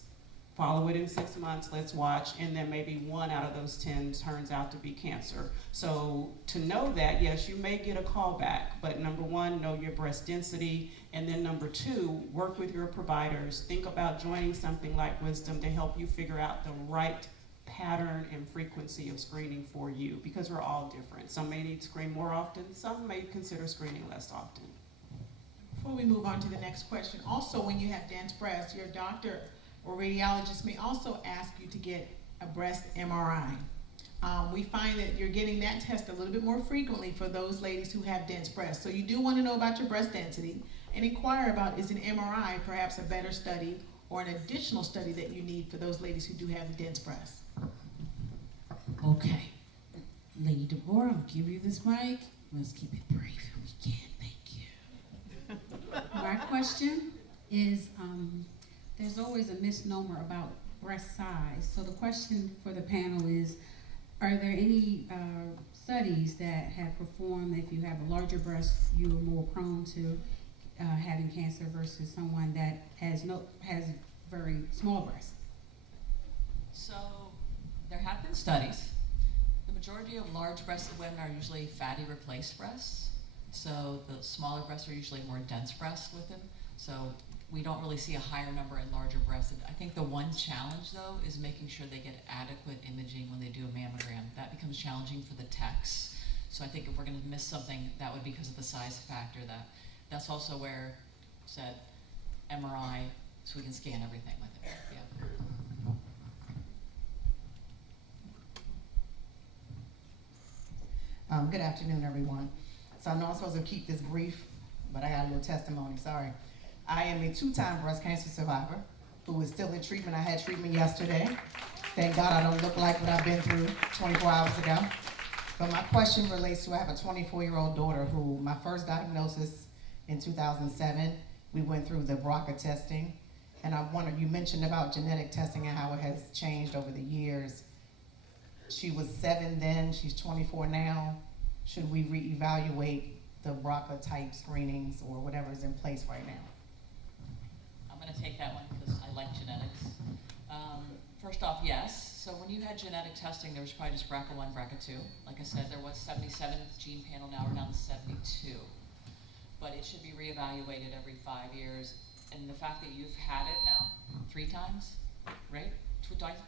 follow it in 6 months, let's watch, and then maybe 1 out of those 10 turns out to be cancer. So to know that, yes, you may get a call back, but number 1, know your breast density, and then number 2, work with your providers. Think about joining something like Wisdom to help you figure out the right pattern and frequency of screening for you, because we're all different. Some may need to screen more often, some may consider screening less often. Before we move on to the next question, also when you have dense breasts, your doctor or radiologist may also ask you to get a breast MRI. We find that you're getting that test a little bit more frequently for those ladies who have dense breasts. So you do want to know about your breast density and inquire about, is an MRI perhaps a better study or an additional study that you need for those ladies who do have dense breasts? Okay. Lady Deborah, I'll give you this mic. Let's keep it brief if we can. Thank you. My question is, there's always a misnomer about breast size. So the question for the panel is, are there any studies that have performed if you have a larger breast, you are more prone to having cancer versus someone that has very small breasts? So there have been studies. The majority of large breasted women are usually fatty replaced breasts. So the smaller breasts are usually more dense breasts with them. So we don't really see a higher number in larger breasts. I think the one challenge though is making sure they get adequate imaging when they do a mammogram. That becomes challenging for the techs. So I think if we're gonna miss something, that would be because of the size factor. That's also where said MRI, so we can scan everything with it, yeah. Good afternoon, everyone. So I know I'm supposed to keep this brief, but I got a little testimony, sorry. I am a two-time breast cancer survivor who is still in treatment. I had treatment yesterday. Thank God I don't look like what I've been through 24 hours ago. But my question relates to, I have a 24-year-old daughter who, my first diagnosis in 2007, we went through the BRCA testing. And I wonder, you mentioned about genetic testing and how it has changed over the years. She was 7 then, she's 24 now. Should we reevaluate the BRCA type screenings or whatever is in place right now? I'm gonna take that one because I like genetics. First off, yes. So when you had genetic testing, there was probably just BRCA1, BRCA2. Like I said, there was 77 gene panel, now we're down to 72. But it should be reevaluated every 5 years. And the fact that you've had it now 3 times, right? 2 times?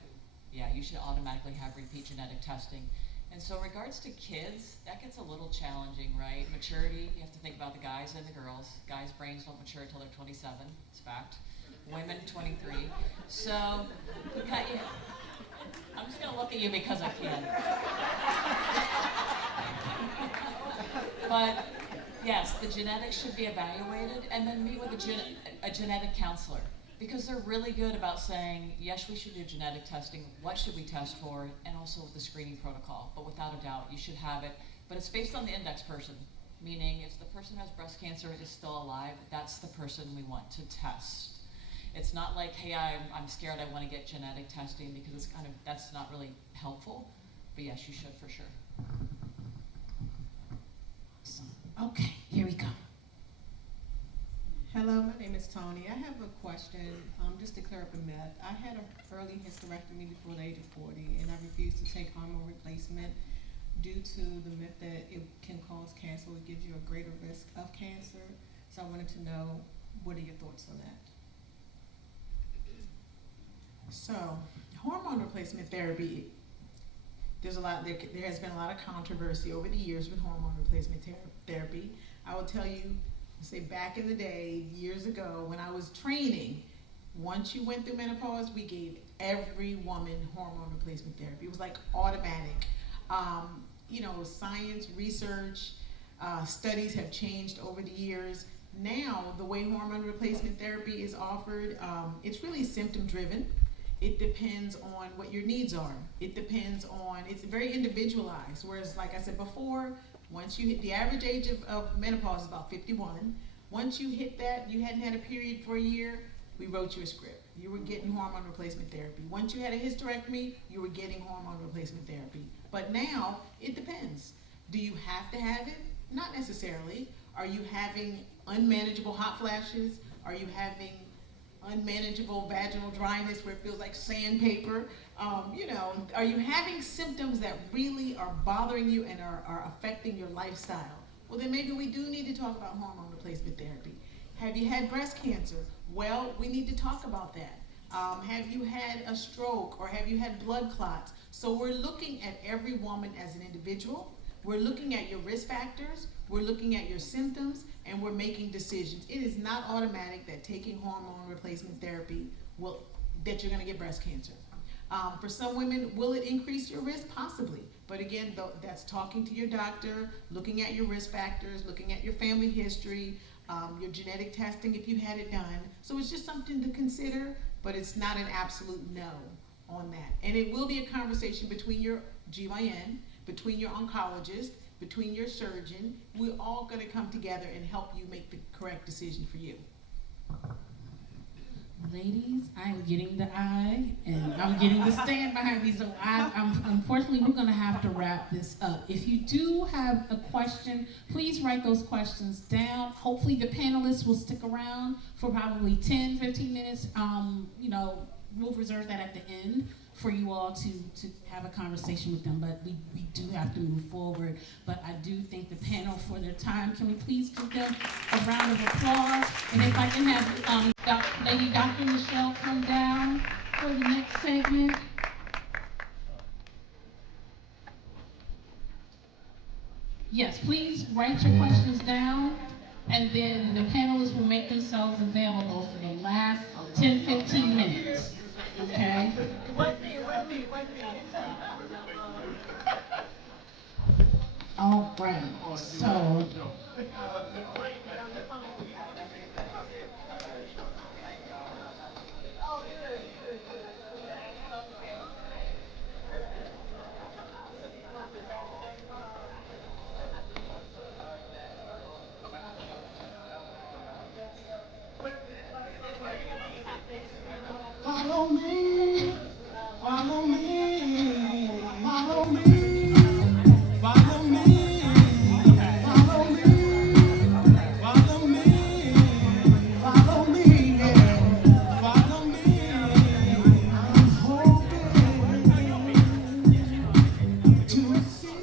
Yeah, you should automatically have repeat genetic testing. And so in regards to kids, that gets a little challenging, right? Maturity, you have to think about the guys and the girls. Guys' brains don't mature until they're 27, it's a fact. Women, 23. So, I'm just gonna look at you because I can. But yes, the genetics should be evaluated and then meet with a genetic counselor. Because they're really good about saying, yes, we should do genetic testing, what should we test for, and also the screening protocol. But without a doubt, you should have it. But it's based on the index person, meaning if the person who has breast cancer is still alive, that's the person we want to test. It's not like, hey, I'm scared, I want to get genetic testing, because it's kind of, that's not really helpful. But yes, you should for sure. Okay, here we go. Hello, my name is Tony. I have a question, just to clear up a myth. I had an early hysterectomy before the age of 40, and I refused to take hormone replacement due to the myth that it can cause cancer, or it gives you a greater risk of cancer. So I wanted to know, what are your thoughts on that? So, hormone replacement therapy, there has been a lot of controversy over the years with hormone replacement therapy. I will tell you, say back in the day, years ago, when I was training, once you went through menopause, we gave every woman hormone replacement therapy. It was like automatic. You know, science, research, studies have changed over the years. Now, the way hormone replacement therapy is offered, it's really symptom driven. It depends on what your needs are. It depends on, it's very individualized. Whereas, like I said before, once you hit the average age of menopause is about 51. Once you hit that, you hadn't had a period for a year, we wrote you a script. You were getting hormone replacement therapy. Once you had a hysterectomy, you were getting hormone replacement therapy. But now, it depends. Do you have to have it? Not necessarily. Are you having unmanageable hot flashes? Are you having unmanageable vaginal dryness where it feels like sandpaper? You know, are you having symptoms that really are bothering you and are affecting your lifestyle? Well, then maybe we do need to talk about hormone replacement therapy. Have you had breast cancer? Well, we need to talk about that. Have you had a stroke, or have you had blood clots? So we're looking at every woman as an individual. We're looking at your risk factors. We're looking at your symptoms, and we're making decisions. It is not automatic that taking hormone replacement therapy that you're gonna get breast cancer. For some women, will it increase your risk? Possibly. But again, that's talking to your doctor, looking at your risk factors, looking at your family history, your genetic testing if you had it done. So it's just something to consider, but it's not an absolute no on that. And it will be a conversation between your GYN, between your oncologist, between your surgeon. We're all gonna come together and help you make the correct decision for you. Ladies, I'm getting the eye, and I'm getting the stand behind me, so unfortunately, we're gonna have to wrap this up. If you do have a question, please write those questions down. Hopefully the panelists will stick around for probably 10, 15 minutes. You know, we'll reserve that at the end for you all to have a conversation with them, but we do have to move forward. But I do thank the panel for their time. Can we please give them a round of applause? And if I can have Lady Dr. Michelle come down for the next segment. Yes, please write your questions down, and then the panelists will make themselves available for the last 10-15 minutes. Okay? All right, so. Follow me, follow me, follow me, follow me, follow me, follow me, follow me, yeah, follow me. I'm hoping to see.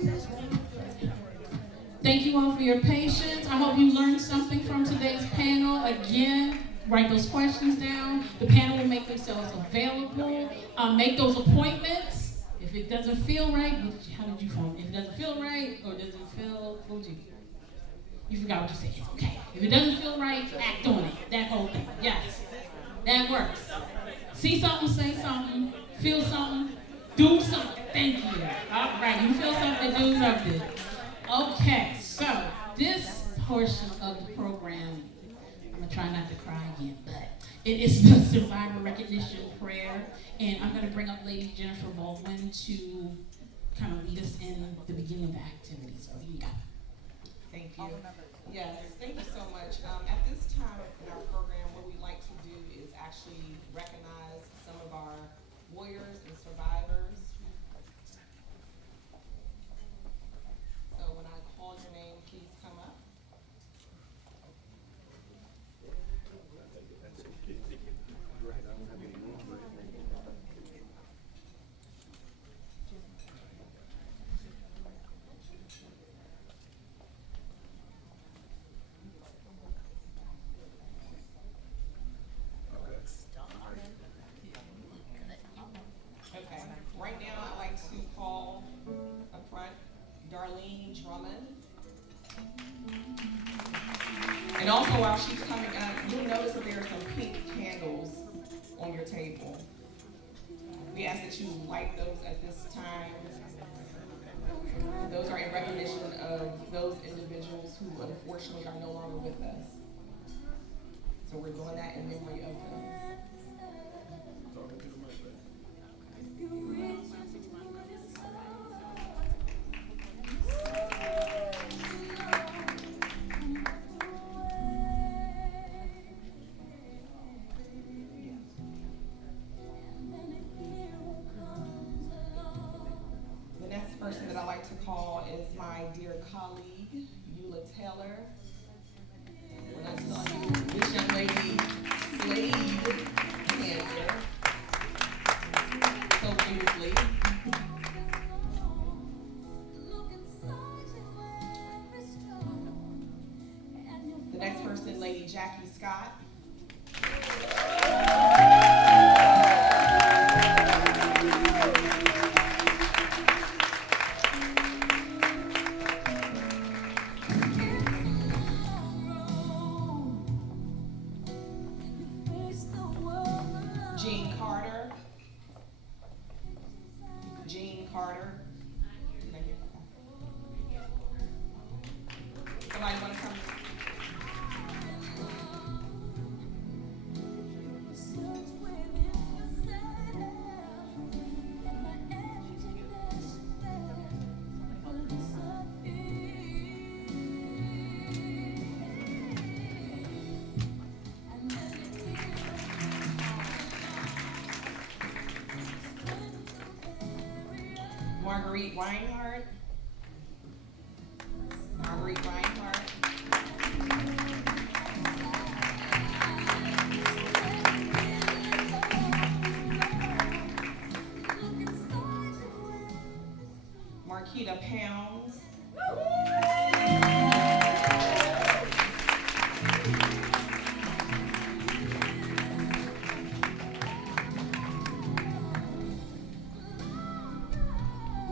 Thank you all for your patience. I hope you learned something from today's panel. Again, write those questions down. The panel will make themselves available. Make those appointments. If it doesn't feel right, how did you form? If it doesn't feel right or doesn't feel, what did you forgot what you said. It's okay. If it doesn't feel right, act on it. That whole thing. Yes, that works. See something, say something. Feel something, do something. Thank you. All right, you feel something, do something. Okay, so this portion of the program, I'm gonna try not to cry again, but it is the Survivor Recognition Prayer, and I'm gonna bring up Lady Jennifer Baldwin to kind of lead us in the beginning of the activity. So here you go. Thank you. Yes, thank you so much. At this time in our program, what we like to do is actually recognize some of our warriors and survivors. So when I call your name, please come up. Okay, right now I'd like to call up front Darlene Drummond. And also while she's coming up, you'll notice that there are some pink candles on your table. We ask that you light those at this time. Those are in recognition of those individuals who unfortunately are no longer with us. So we're doing that in memory of them. The next person that I like to call is my dear colleague, Eula Taylor. When I tell you, this young lady slayed cancer so beautifully. The next person, Lady Jackie Scott. Jean Carter. Jean Carter. Somebody want to come? Marguerite Reinhardt. Marguerite Reinhardt.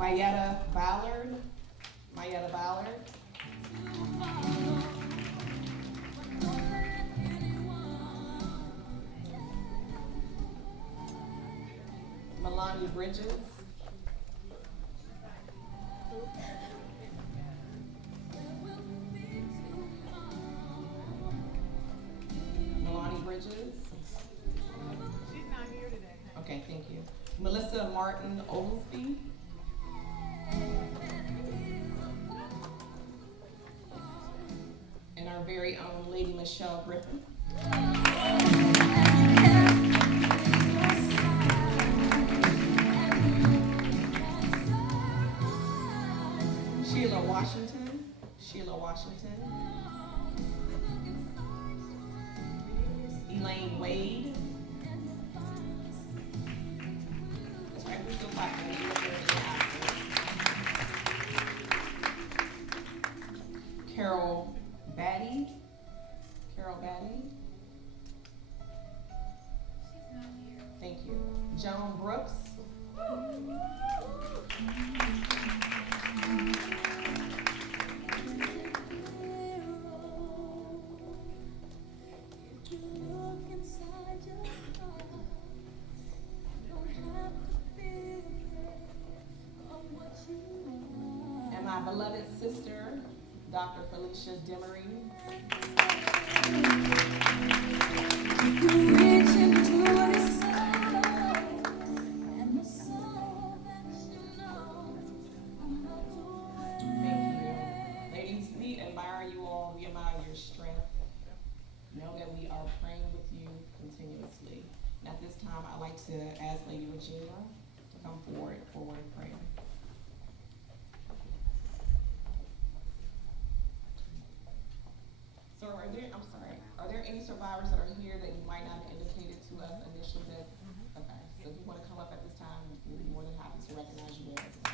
Mayetta Ballard. Mayetta Ballard. Melanie Bridges. Melanie Bridges. She's not here today. Okay, thank you. Melissa Martin Oglesby. And our very own Lady Michelle Griffin. Sheila Washington. Sheila Washington. Elaine Wade. That's right, we're still clapping. Carol Batty. Carol Batty. She's not here. Thank you. Joan Brooks. And my beloved sister, Dr. Felicia Demery. Ladies, we admire you all. We admire your strength. Know that we are praying with you continuously. And at this time, I'd like to ask Lady Regina to come forward for word of prayer. So are there any survivors that are here that you might not have indicated to us initially that, okay, so if you want to come up at this time, we'd be more than happy to recognize you there as well.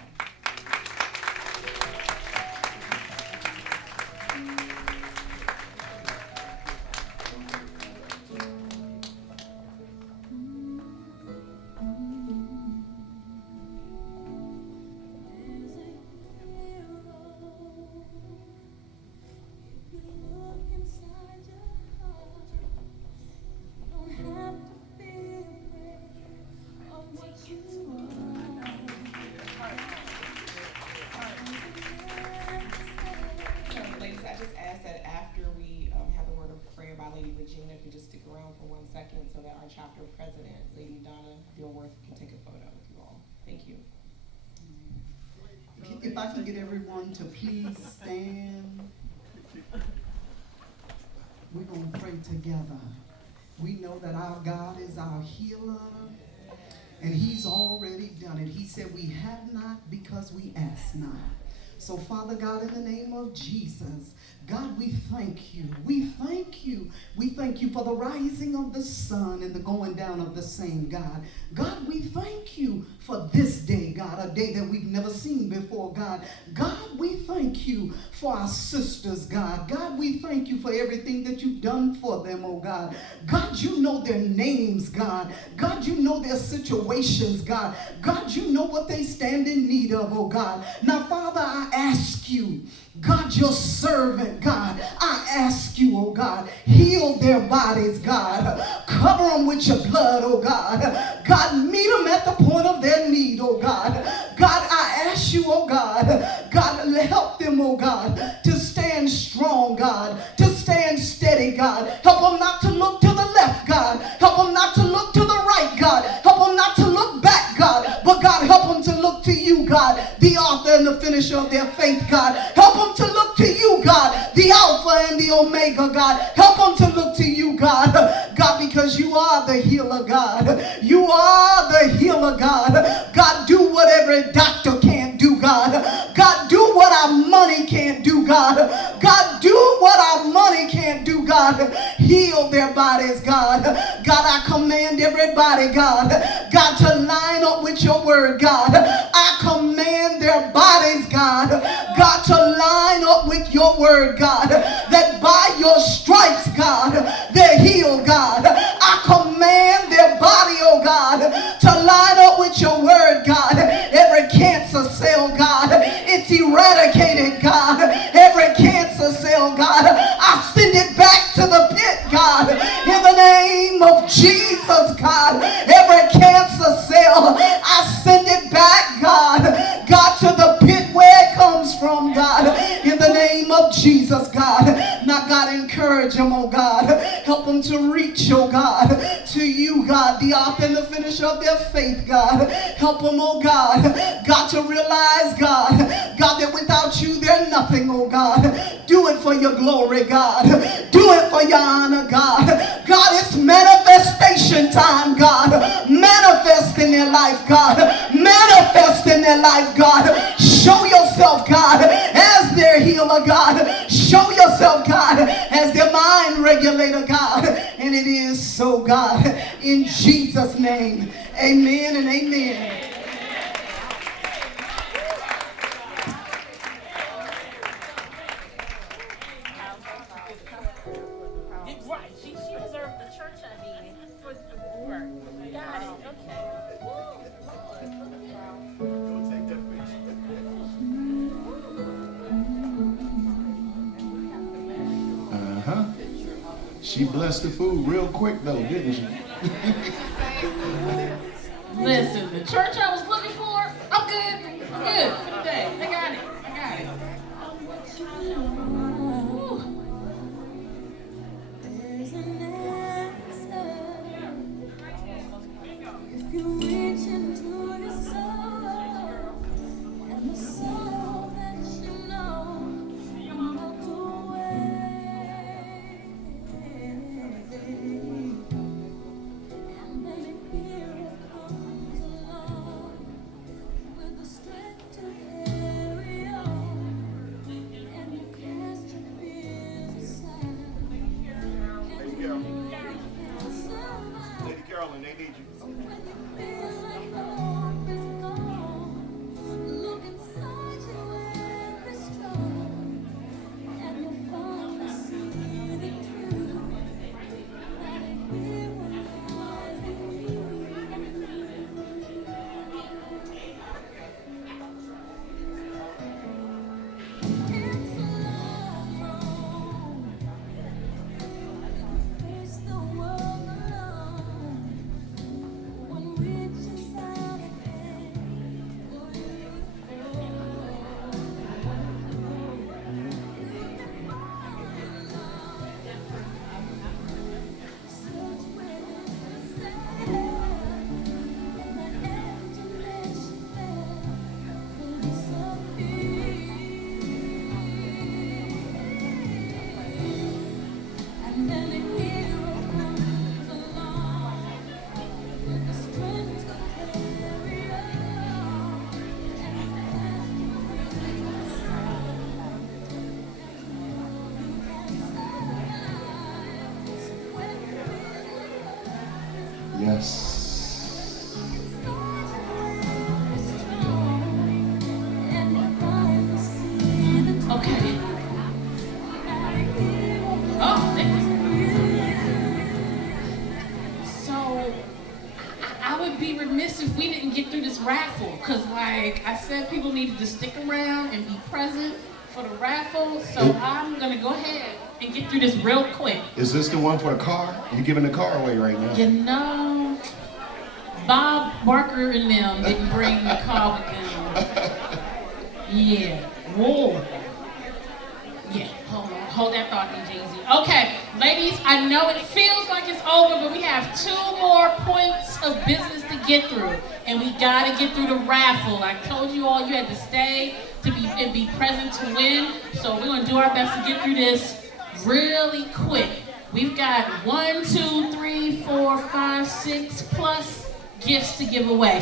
So that our chapter president, Lady Donna Dilworth, can take a photo with you all. Thank you. If I can get everyone to please stand. We're going to pray together. We know that our God is our healer, and he's already done it. He said we have not because we ask not. So Father God, in the name of Jesus, God, we thank you. We thank you. We thank you for the rising of the sun and the going down of the same, God. God, we thank you for this day, God, a day that we've never seen before, God. God, we thank you for our sisters, God. God, we thank you for everything that you've done for them, oh God. God, you know their names, God. God, you know their situations, God. God, you know what they stand in need of, oh God. Now, Father, I ask you, God, your servant, God, I ask you, oh God, heal their bodies, God. Cover them with your blood, oh God. God, meet them at the point of their need, oh God. God, I ask you, oh God, God, help them, oh God, to stand strong, God, to stand steady, God. Help them not to look to the left, God. Help them not to look to the right, God. Help them not to look back, God. But God, help them to look to you, God, the author and the finisher of their faith, God. Help them to look to you, God, the Alpha and the Omega, God. Help them to look to you, God. God, because you are the healer, God. You are the healer, God. God, do what every doctor can't do, God. God, do what our money can't do, God. God, do what our money can't do, God. Heal their bodies, God. God, I command everybody, God, God, to line up with your word, God. I command their bodies, God, God, to line up with your word, God, that by your stripes, God, they're healed, God. I command their body, oh God, to line up with your word, God. Every cancer cell of Jesus, God. Every cancer cell, I send it back, God. God, to the pit where it comes from, God. In the name of Jesus, God. Now, God, encourage them, oh God. Help them to reach, oh God, to you, God, the author and the finisher of their faith, God. Help them, oh God. God, to realize, God, that without you, they're nothing, oh God. Do it for your glory, God. Do it for your honor, God. God, it's manifestation time, God. Manifest in their life, God. Manifest in their life, God. Show yourself, God, as their healer, God. Show yourself, God, as their mind regulator, God. And it is so, God. In Jesus' name, amen and amen. Right, she deserved the church ID for the work. Got it, okay. Go take that picture. Uh-huh. She blessed the food real quick though, didn't she? Listen, the church I was looking for, I'm good. I'm good for the day. I got it. Woo. If you reach into your soul and the soul that you know melt away, and then if hero comes along with the strength to carry on, and you cast your fears aside, Lady Carolyn. Lady Carolyn, they need you. feel like hope is gone, look inside you and be strong, and you'll finally see the truth, that a hero lies in you. It's a long road, you face the world alone. One reaches out again for you to You can fall in love, search within yourself, and the emptiness you felt will disappear. And then a hero comes along with the strength to carry on, and cast your fears aside, you can survive when you feel like hope is gone. Yes. Be strong, and you finally see the truth. Okay. That a hero Oh, thank you. lies So, I would be remiss if we didn't get through this raffle, because like I said, people needed to stick around and be present for the raffle, so I'm gonna go ahead and get through this real quick. Is this the one for the car? You're giving the car away right now. You know, Bob Barker and them didn't bring the car with them. Yeah, whoa. Yeah, hold that thought, Eugene. Okay, ladies, I know it feels like it's over, but we have 2 more points of business to get through, and we gotta get through the raffle. I told you all you had to stay to be present to win, so we're gonna do our best to get through this really quick. We've got 1, 2, 3, 4, 5, 6 plus gifts to give away.